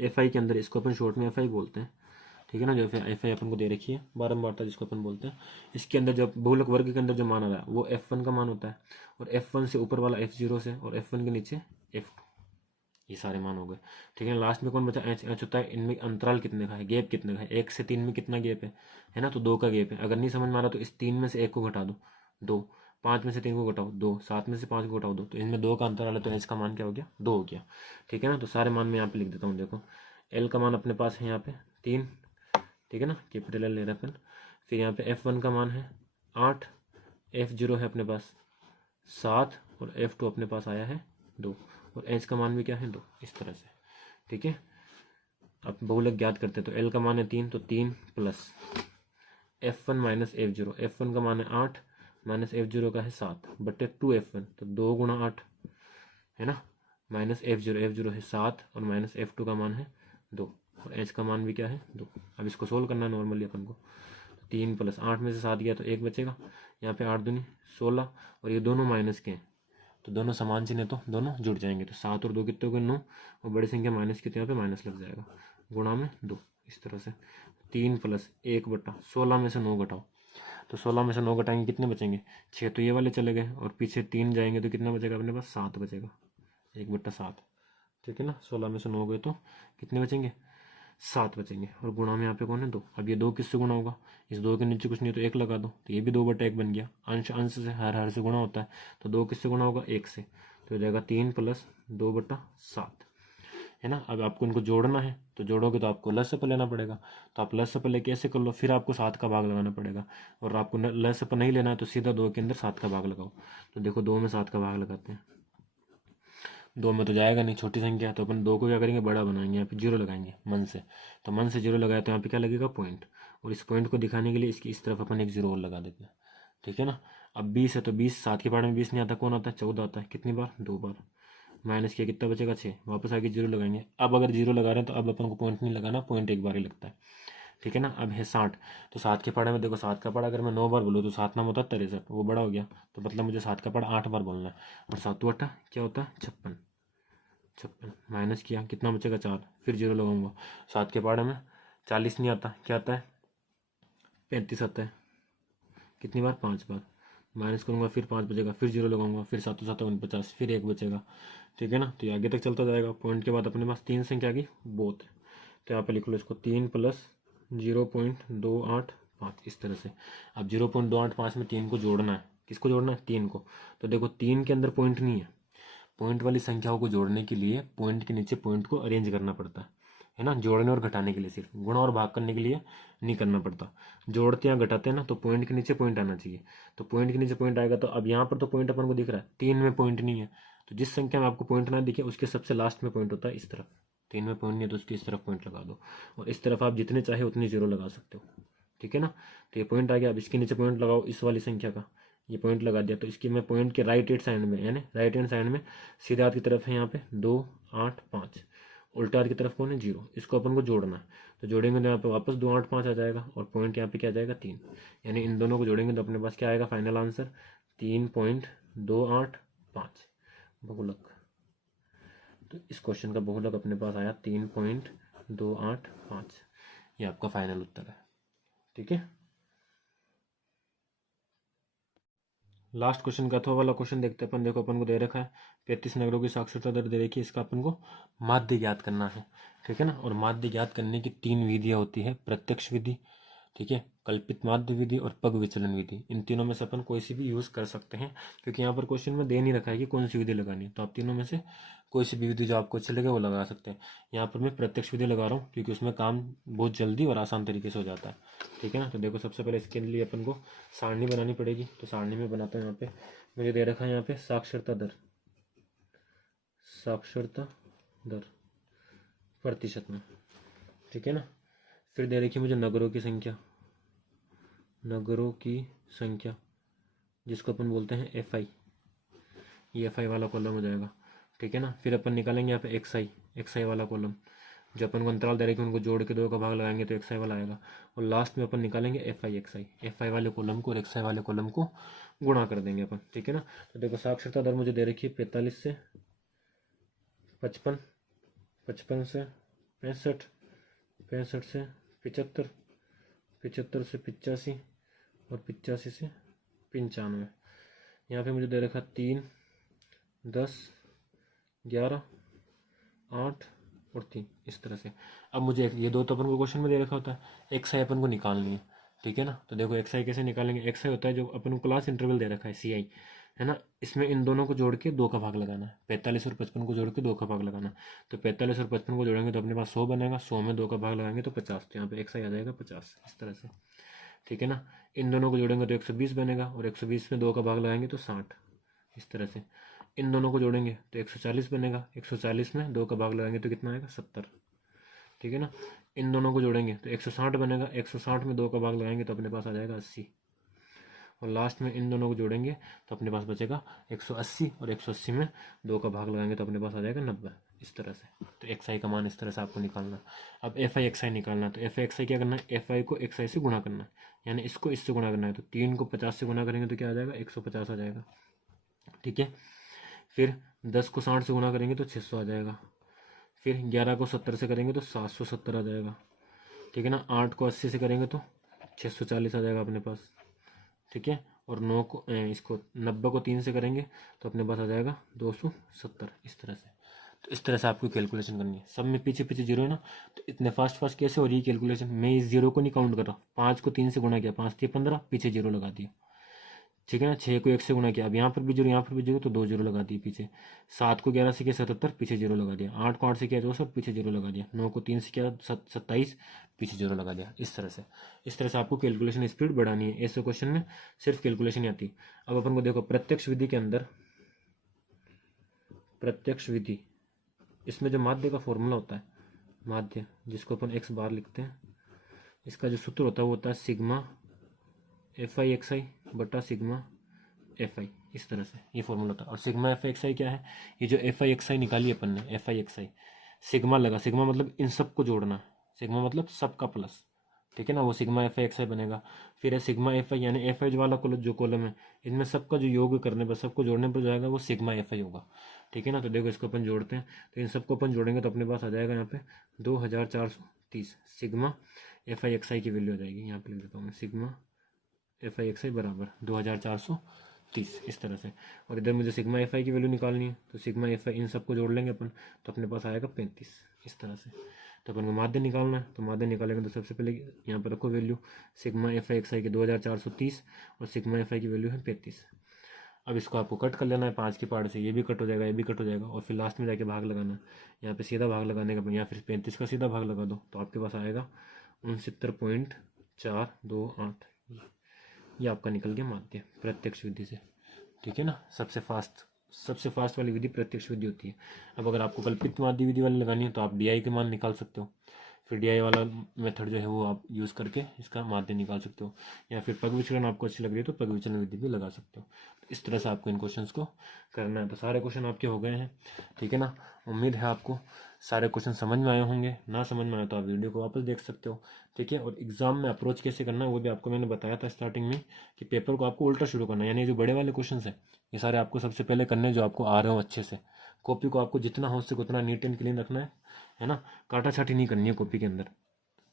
एफ आई के अंदर, इसको अपन शॉर्ट में FI बोलते हैं। ठीक है ना, जो FI अपन को दे रखी है बारंबारता जिसको अपन बोलते हैं, इसके अंदर जब बहुलक वर्ग के अंदर जो मान आ रहा है वो F1 का मान होता है, और F1 से ऊपर वाला F0 से, और F1 के नीचे F2, ये सारे मान हो गए। ठीक है, लास्ट में कौन बचा, H होता है। इनमें अंतराल कितने का है, गैप कितने का है, 1 से 3 में कितना गैप है ना, तो 2 का गैप है। अगर नहीं समझ में आ रहा तो इस 3 में से 1 को घटा दो 2, 5 में से 3 को घटाओ 2, 7 में से 5 को घटाओ 2, तो इनमें 2 का अंतराल है, तो H का मान क्या हो गया, 2 हो गया। ठीक है ना, तो सारे मान मैं यहाँ पे लिख देता हूँ। देखो L का मान अपने पास है यहाँ पे 3, ठीक है ना, कैपिटल L ले रहे अपन। फिर यहाँ पे F1 का मान है 8, F0 है अपने पास 7, और F2 अपने पास आया है 2, और H का मान भी क्या है 2, इस तरह से। ठीक है, अब बहुलक ज्ञात करते हैं। तो L का मान है 3, तो 3 plus F1 minus F0, F1 का मान है 8 माइनस F0 का है 7 बटे 2F1, तो 2 गुणा 8, है ना, माइनस F0 है 7 और माइनस F2 का मान है 2 और H का मान भी क्या है 2। अब इसको सोल्व करना है नॉर्मली अपन को। 3 + 8 में से 7 गया तो 1 बचेगा, यहाँ पे 8 दूनी 16 और ये दोनों माइनस के हैं तो दोनों समान चिन्ह है तो दोनों जुड़ जाएंगे। तो 7 और 2 कितने हो गए 9 और बड़ी संख्या माइनस की तो यहाँ पे माइनस लग जाएगा, गुणा में 2 इस तरह से। 3 + 1/16 में से 9 घटाओ तो 16 में से 9 घटाएंगे कितने बचेंगे 6, तो ये वाले चले गए और पीछे 3 जाएंगे तो कितना बचेगा अपने पास 7 बचेगा, 1/7। ठीक है ना, 16 में से 9 गए तो कितने बचेंगे 7 बचेंगे और गुणा में यहाँ पे कौन है 2। अब ये 2 किससे गुणा होगा, इस 2 के नीचे कुछ नहीं तो 1 लगा दो तो ये भी 2/1 बन गया। अंश अंश से हर से गुणा होता है तो 2 किससे गुणा होगा 1 से, तो हो जाएगा 3 + 2/7 है ना। अब आपको इनको जोड़ना है तो जोड़ोगे तो आपको लसअप लेना पड़ेगा, तो आप लसअप लेके ऐसे कर लो, फिर आपको 7 का भाग लगाना पड़ेगा और आपको लसअप नहीं लेना है तो सीधा 2 के अंदर 7 का भाग लगाओ। तो देखो 2 में 7 का भाग लगाते हैं, 2 में तो जाएगा नहीं, छोटी संख्या है तो अपन 2 को क्या करेंगे बड़ा बनाएंगे, यहाँ पे 0 लगाएंगे मन से, तो मन से 0 लगाया तो यहाँ पे क्या लगेगा पॉइंट, और इस पॉइंट को दिखाने के लिए इसकी इस तरफ अपन एक 0 और लगा देते हैं। ठीक है ना। अब 20 है तो 20 7 के पार्ट में 20 नहीं आता, कौन आता है 14 आता है, कितनी बार 2 बार, माइनस किया कितना बचेगा 6, वापस आके 0 लगाएंगे। अब अगर 0 लगा रहे हैं तो अब अपन को पॉइंट नहीं लगाना, पॉइंट एक बार ही लगता है। ठीक है ना। अब है 60 तो 7 के पढ़े में देखो 7 का पढ़ा अगर मैं 9 बार बोलूँ तो 7 नाम होता है 63, वो बड़ा हो गया तो मतलब मुझे 7 का पढ़ा 8 बार बोलना है और 7 8 क्या होता है 56, माइनस किया कितना बचेगा 4, फिर 0 लगाऊंगा। 7 के पढ़े में 40 नहीं आता, क्या आता है 35 आता है, कितनी बार 5 बार, माइनस करूंगा फिर 5 बचेगा, फिर 0 लगाऊंगा, फिर 7 7 49, फिर 1 बचेगा। ठीक है ना। तो ये आगे तक चलता जाएगा, पॉइंट के बाद अपने पास 3 संख्या की बोथ है तो यहाँ पे लिख लो इसको 3 + 0.285 इस तरह से। अब 0.285 में 3 को जोड़ना है, किसको जोड़ना है 3 को, तो देखो 3 के अंदर पॉइंट नहीं है, पॉइंट वाली संख्याओं को जोड़ने के लिए पॉइंट के नीचे पॉइंट को अरेंज करना पड़ता है ना, जोड़ने और घटाने के लिए, सिर्फ गुणा और भाग करने के लिए नहीं करना पड़ता। जोड़ते या घटाते हैं ना तो पॉइंट के नीचे पॉइंट आना चाहिए, तो पॉइंट के नीचे पॉइंट आएगा। तो अब यहाँ पर तो पॉइंट अपन को दिख रहा है, 3 में पॉइंट नहीं है तो जिस संख्या में आपको पॉइंट ना दिखे उसके सबसे लास्ट में पॉइंट होता है इस तरफ, 3 में पॉइंट नहीं है तो उसकी इस तरफ पॉइंट लगा दो और इस तरफ आप जितने चाहे उतनी 0 लगा सकते हो। ठीक है ना। तो ये पॉइंट आ गया, अब इसके नीचे पॉइंट लगाओ इस वाली संख्या का, ये पॉइंट लगा दिया तो इसकी मैं पॉइंट के राइट हैंड साइड में, यानी राइट हैंड साइड में सीधे हाथ की तरफ है यहाँ पे 2 8 5, उल्टा हाथ की तरफ कौन है 0, इसको अपन को जोड़ना है तो जोड़ेंगे तो यहाँ पे वापस 2 8 5 आ जाएगा और पॉइंट यहाँ पे क्या आ जाएगा 3, यानी इन दोनों को जोड़ेंगे तो अपने पास क्या आएगा फाइनल आंसर 3.285 बहुलक। तो इस क्वेश्चन का बहुलक अपने पास आया 3.285, ये आपका फाइनल उत्तर है। ठीक है। लास्ट क्वेश्चन का अथवा वाला क्वेश्चन देखते हैं अपन। देखो अपन को दे रखा है 35 नगरों की साक्षरता दर दे रखी है, इसका अपन को माध्य ज्ञात करना है। ठीक है ना। और माध्य ज्ञात करने की 3 विधियां होती है, प्रत्यक्ष विधि, ठीक है, कल्पित माध्य विधि और पग विचलन विधि। इन तीनों में से अपन कोई सी भी यूज कर सकते हैं, क्योंकि यहाँ पर क्वेश्चन में दे नहीं रखा है कि कौन सी विधि लगानी है, तो आप तीनों में से कोई सी भी विधि जो आपको अच्छी लगे वो लगा सकते हैं। यहाँ पर मैं प्रत्यक्ष विधि लगा रहा हूँ क्योंकि उसमें काम बहुत जल्दी और आसान तरीके से हो जाता है। ठीक है ना। तो देखो सबसे पहले इसके लिए अपन को सारणी बनानी पड़ेगी, तो सारणी में बनाता हूँ। यहाँ पे मुझे दे रखा है यहाँ पे साक्षरता दर प्रतिशत में। ठीक है ना। फिर दे रखी मुझे नगरों की संख्या जिसको अपन बोलते हैं FI, ये FI वाला कॉलम हो जाएगा। ठीक है ना। फिर अपन निकालेंगे यहाँ पे XI वाला कॉलम, जो अपन को अंतराल दे रखे उनको जोड़ के 2 का भाग लगाएंगे तो XI वाला आएगा। और लास्ट में अपन निकालेंगे FI वाले कॉलम को और XI वाले कॉलम को गुणा कर देंगे अपन। ठीक है ना। तो देखो साक्षरता दर मुझे दे रखी है 45 से 55, 55 से 65, 65 से 75, 75 से 85 और 85 से 95। यहाँ पे मुझे दे रखा 3 10 11 8 और 3 इस तरह से। अब मुझे ये 2 तो अपन को क्वेश्चन में दे रखा होता है, XI अपन को निकालनी है। ठीक है ना। तो देखो XI कैसे निकालेंगे, XI होता है जो अपन को क्लास इंटरवल दे रखा है CI, है ना, इसमें इन दोनों को जोड़ के 2 का भाग लगाना है, 45 और 55 को जोड़ के 2 का भाग लगाना। तो 45 और 55 को जोड़ेंगे तो अपने पास 100 बनेगा, 100 में 2 का भाग लगाएंगे तो 50, तो यहाँ पे XI आ जाएगा 50 इस तरह से। ठीक है ना। इन दोनों को जोड़ेंगे तो 120 बनेगा और 120 में 2 का भाग लगाएंगे तो 60 इस तरह से। इन दोनों को जोड़ेंगे तो 140 बनेगा, 140 में 2 का भाग लगाएंगे तो कितना आएगा 70। ठीक है ना। इन दोनों को जोड़ेंगे तो 160 बनेगा, 160 में 2 का भाग लगाएंगे तो अपने पास आ जाएगा 80। और लास्ट में इन दोनों को जोड़ेंगे तो अपने पास बचेगा 180 और 180 में 2 का भाग लगाएंगे तो अपने पास आ जाएगा 90। इस तरह से तो एक्स आई का मान इस तरह से आपको निकालना है। अब एफ आई एक्स आई निकालना है तो एफ आई एक्स आई क्या करना है, एफ आई को एक्स आई से गुणा करना है, यानी इसको इससे गुणा करना है। तो 3 को 50 से गुणा करेंगे तो क्या आ जाएगा, 150 आ जाएगा। ठीक है, फिर 10 को 60 से गुणा करेंगे तो 600 आ जाएगा। फिर 11 को 70 से करेंगे तो 770 आ जाएगा। ठीक है ना, 8 को 80 से करेंगे तो 640 आ जाएगा अपने पास। ठीक है, और 9 को इसको 90 को 3 से करेंगे तो अपने पास आ जाएगा 270। इस तरह से, तो इस तरह से आपको कैलकुलेशन करनी है। सब में पीछे पीछे जीरो है ना, तो इतने फास्ट फास्ट कैसे हो रही है कैलकुलेशन। मैं इस जीरो को नहीं काउंट कर रहा, 5 को 3 से गुणा किया, 5 3 15, पीछे जीरो लगा दिया। ठीक है ना, 6 को 1 से गुणा किया, अब यहाँ पर भी जीरो यहाँ पर भी जीरो, तो 2 जीरो लगा दिए पीछे। 7 को 11 से किया 77, पीछे जीरो लगा दिया। 8 को 8 से किया 64, पीछे जीरो लगा दिया। 9 को 3 से किया 27, पीछे जीरो लगा दिया। इस तरह से आपको कैलकुलेशन स्पीड बढ़ानी है। ऐसे क्वेश्चन में सिर्फ कैलकुलेशन ही आती। अब अपन को देखो प्रत्यक्ष विधि के अंदर, प्रत्यक्ष विधि, इसमें जो माध्य का फॉर्मूला होता है, माध्य जिसको अपन एक्स बार लिखते हैं, इसका जो सूत्र होता है वो होता है सिग्मा एफ आई एक्स आई बटा सिग्मा एफ आई। इस तरह से ये फॉर्मूला होता है। और सिग्मा एफ आई एक्स आई क्या है, ये जो एफ आई एक्स आई निकाली अपन ने, F I X I, sigma लगा, सिग्मा मतलब इन सब को जोड़ना है, सिग्मा मतलब सबका प्लस। ठीक है ना, वो सिग्मा एफ आई एक्स आई बनेगा। फिर है सिग्मा एफ आई, यानी एफ आई वाला जो कॉलम है, इनमें सबका जो योग करने पर, सबको जोड़ने पर जाएगा वो सिग्मा एफ आई होगा। ठीक है ना, तो देखो इसको अपन जोड़ते हैं, तो इन सबको अपन जोड़ेंगे तो अपने पास आ जाएगा यहाँ पे 2430 sigma F I X I की वैल्यू आ जाएगी। यहाँ पे लिख देता हूँ मैं, सिग्मा एफ आई एक्स आई बराबर 2430। इस तरह से। और इधर मुझे सिग्मा एफ आई की वैल्यू निकालनी है, तो सिग्मा एफ आई इन सबको जोड़ लेंगे अपन, तो अपने पास आएगा 35। इस तरह से। तो अपन को माध्य निकालना है, तो माध्य निकालेंगे तो सबसे पहले यहाँ पर रखो value, sigma F I X I की 2430 और सिग्मा एफ आई की वैल्यू है 35। अब इसको आपको कट कर लेना है 5 के पार्ट से, ये भी कट हो जाएगा, ये भी कट हो जाएगा, और फिर लास्ट में जाके भाग लगाना है। यहाँ पे सीधा भाग लगाने का, यहाँ फिर 35 का सीधा भाग लगा दो, तो आपके पास आएगा 69.428। ये आपका निकल गया माध्य प्रत्यक्ष विधि से। ठीक है ना, सबसे फास्ट वाली विधि प्रत्यक्ष विधि होती है। अब अगर आपको कल्पित माध्य विधि वाली लगानी है तो आप डी के मान निकाल सकते हो, फिर डी वाला मेथड जो है वो आप यूज़ करके इसका माध्य निकाल सकते हो, या फिर पग विचलन आपको अच्छी लग रही है तो पग विचलन विधि भी लगा सकते हो। तो इस तरह से आपको इन क्वेश्चंस को करना है। तो सारे क्वेश्चन आपके हो गए हैं। ठीक है ना, उम्मीद है आपको सारे क्वेश्चन समझ में आए होंगे। ना समझ में आए तो आप वीडियो को वापस देख सकते हो। ठीक है, और एग्जाम में अप्रोच कैसे करना है वो भी आपको मैंने बताया था स्टार्टिंग में, कि पेपर को आपको उल्टा शुरू करना है, यानी जो बड़े वाले क्वेश्चन है ये सारे आपको सबसे पहले करने जो आपको आ रहे हो अच्छे से। कॉपी को आपको जितना हो सके उतना नीट एंड क्लीन रखना है ना, काटा छाटी नहीं करनी है कॉपी के अंदर।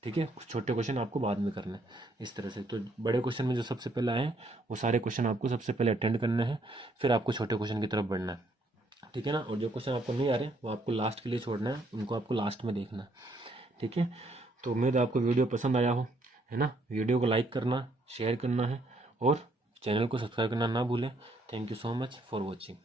ठीक है, कुछ छोटे क्वेश्चन आपको बाद में करने हैं। इस तरह से तो बड़े क्वेश्चन में जो सबसे पहले आए वो सारे क्वेश्चन आपको सबसे पहले अटेंड करने हैं, फिर आपको छोटे क्वेश्चन की तरफ बढ़ना है। ठीक है ना, और जो क्वेश्चन आपको नहीं आ रहे वो आपको लास्ट के लिए छोड़ना है, उनको आपको लास्ट में देखना है। ठीक है, तो उम्मीद है आपको वीडियो पसंद आया हो, है ना। वीडियो को लाइक करना, शेयर करना है और चैनल को सब्सक्राइब करना ना भूलें। Thank you so much for watching.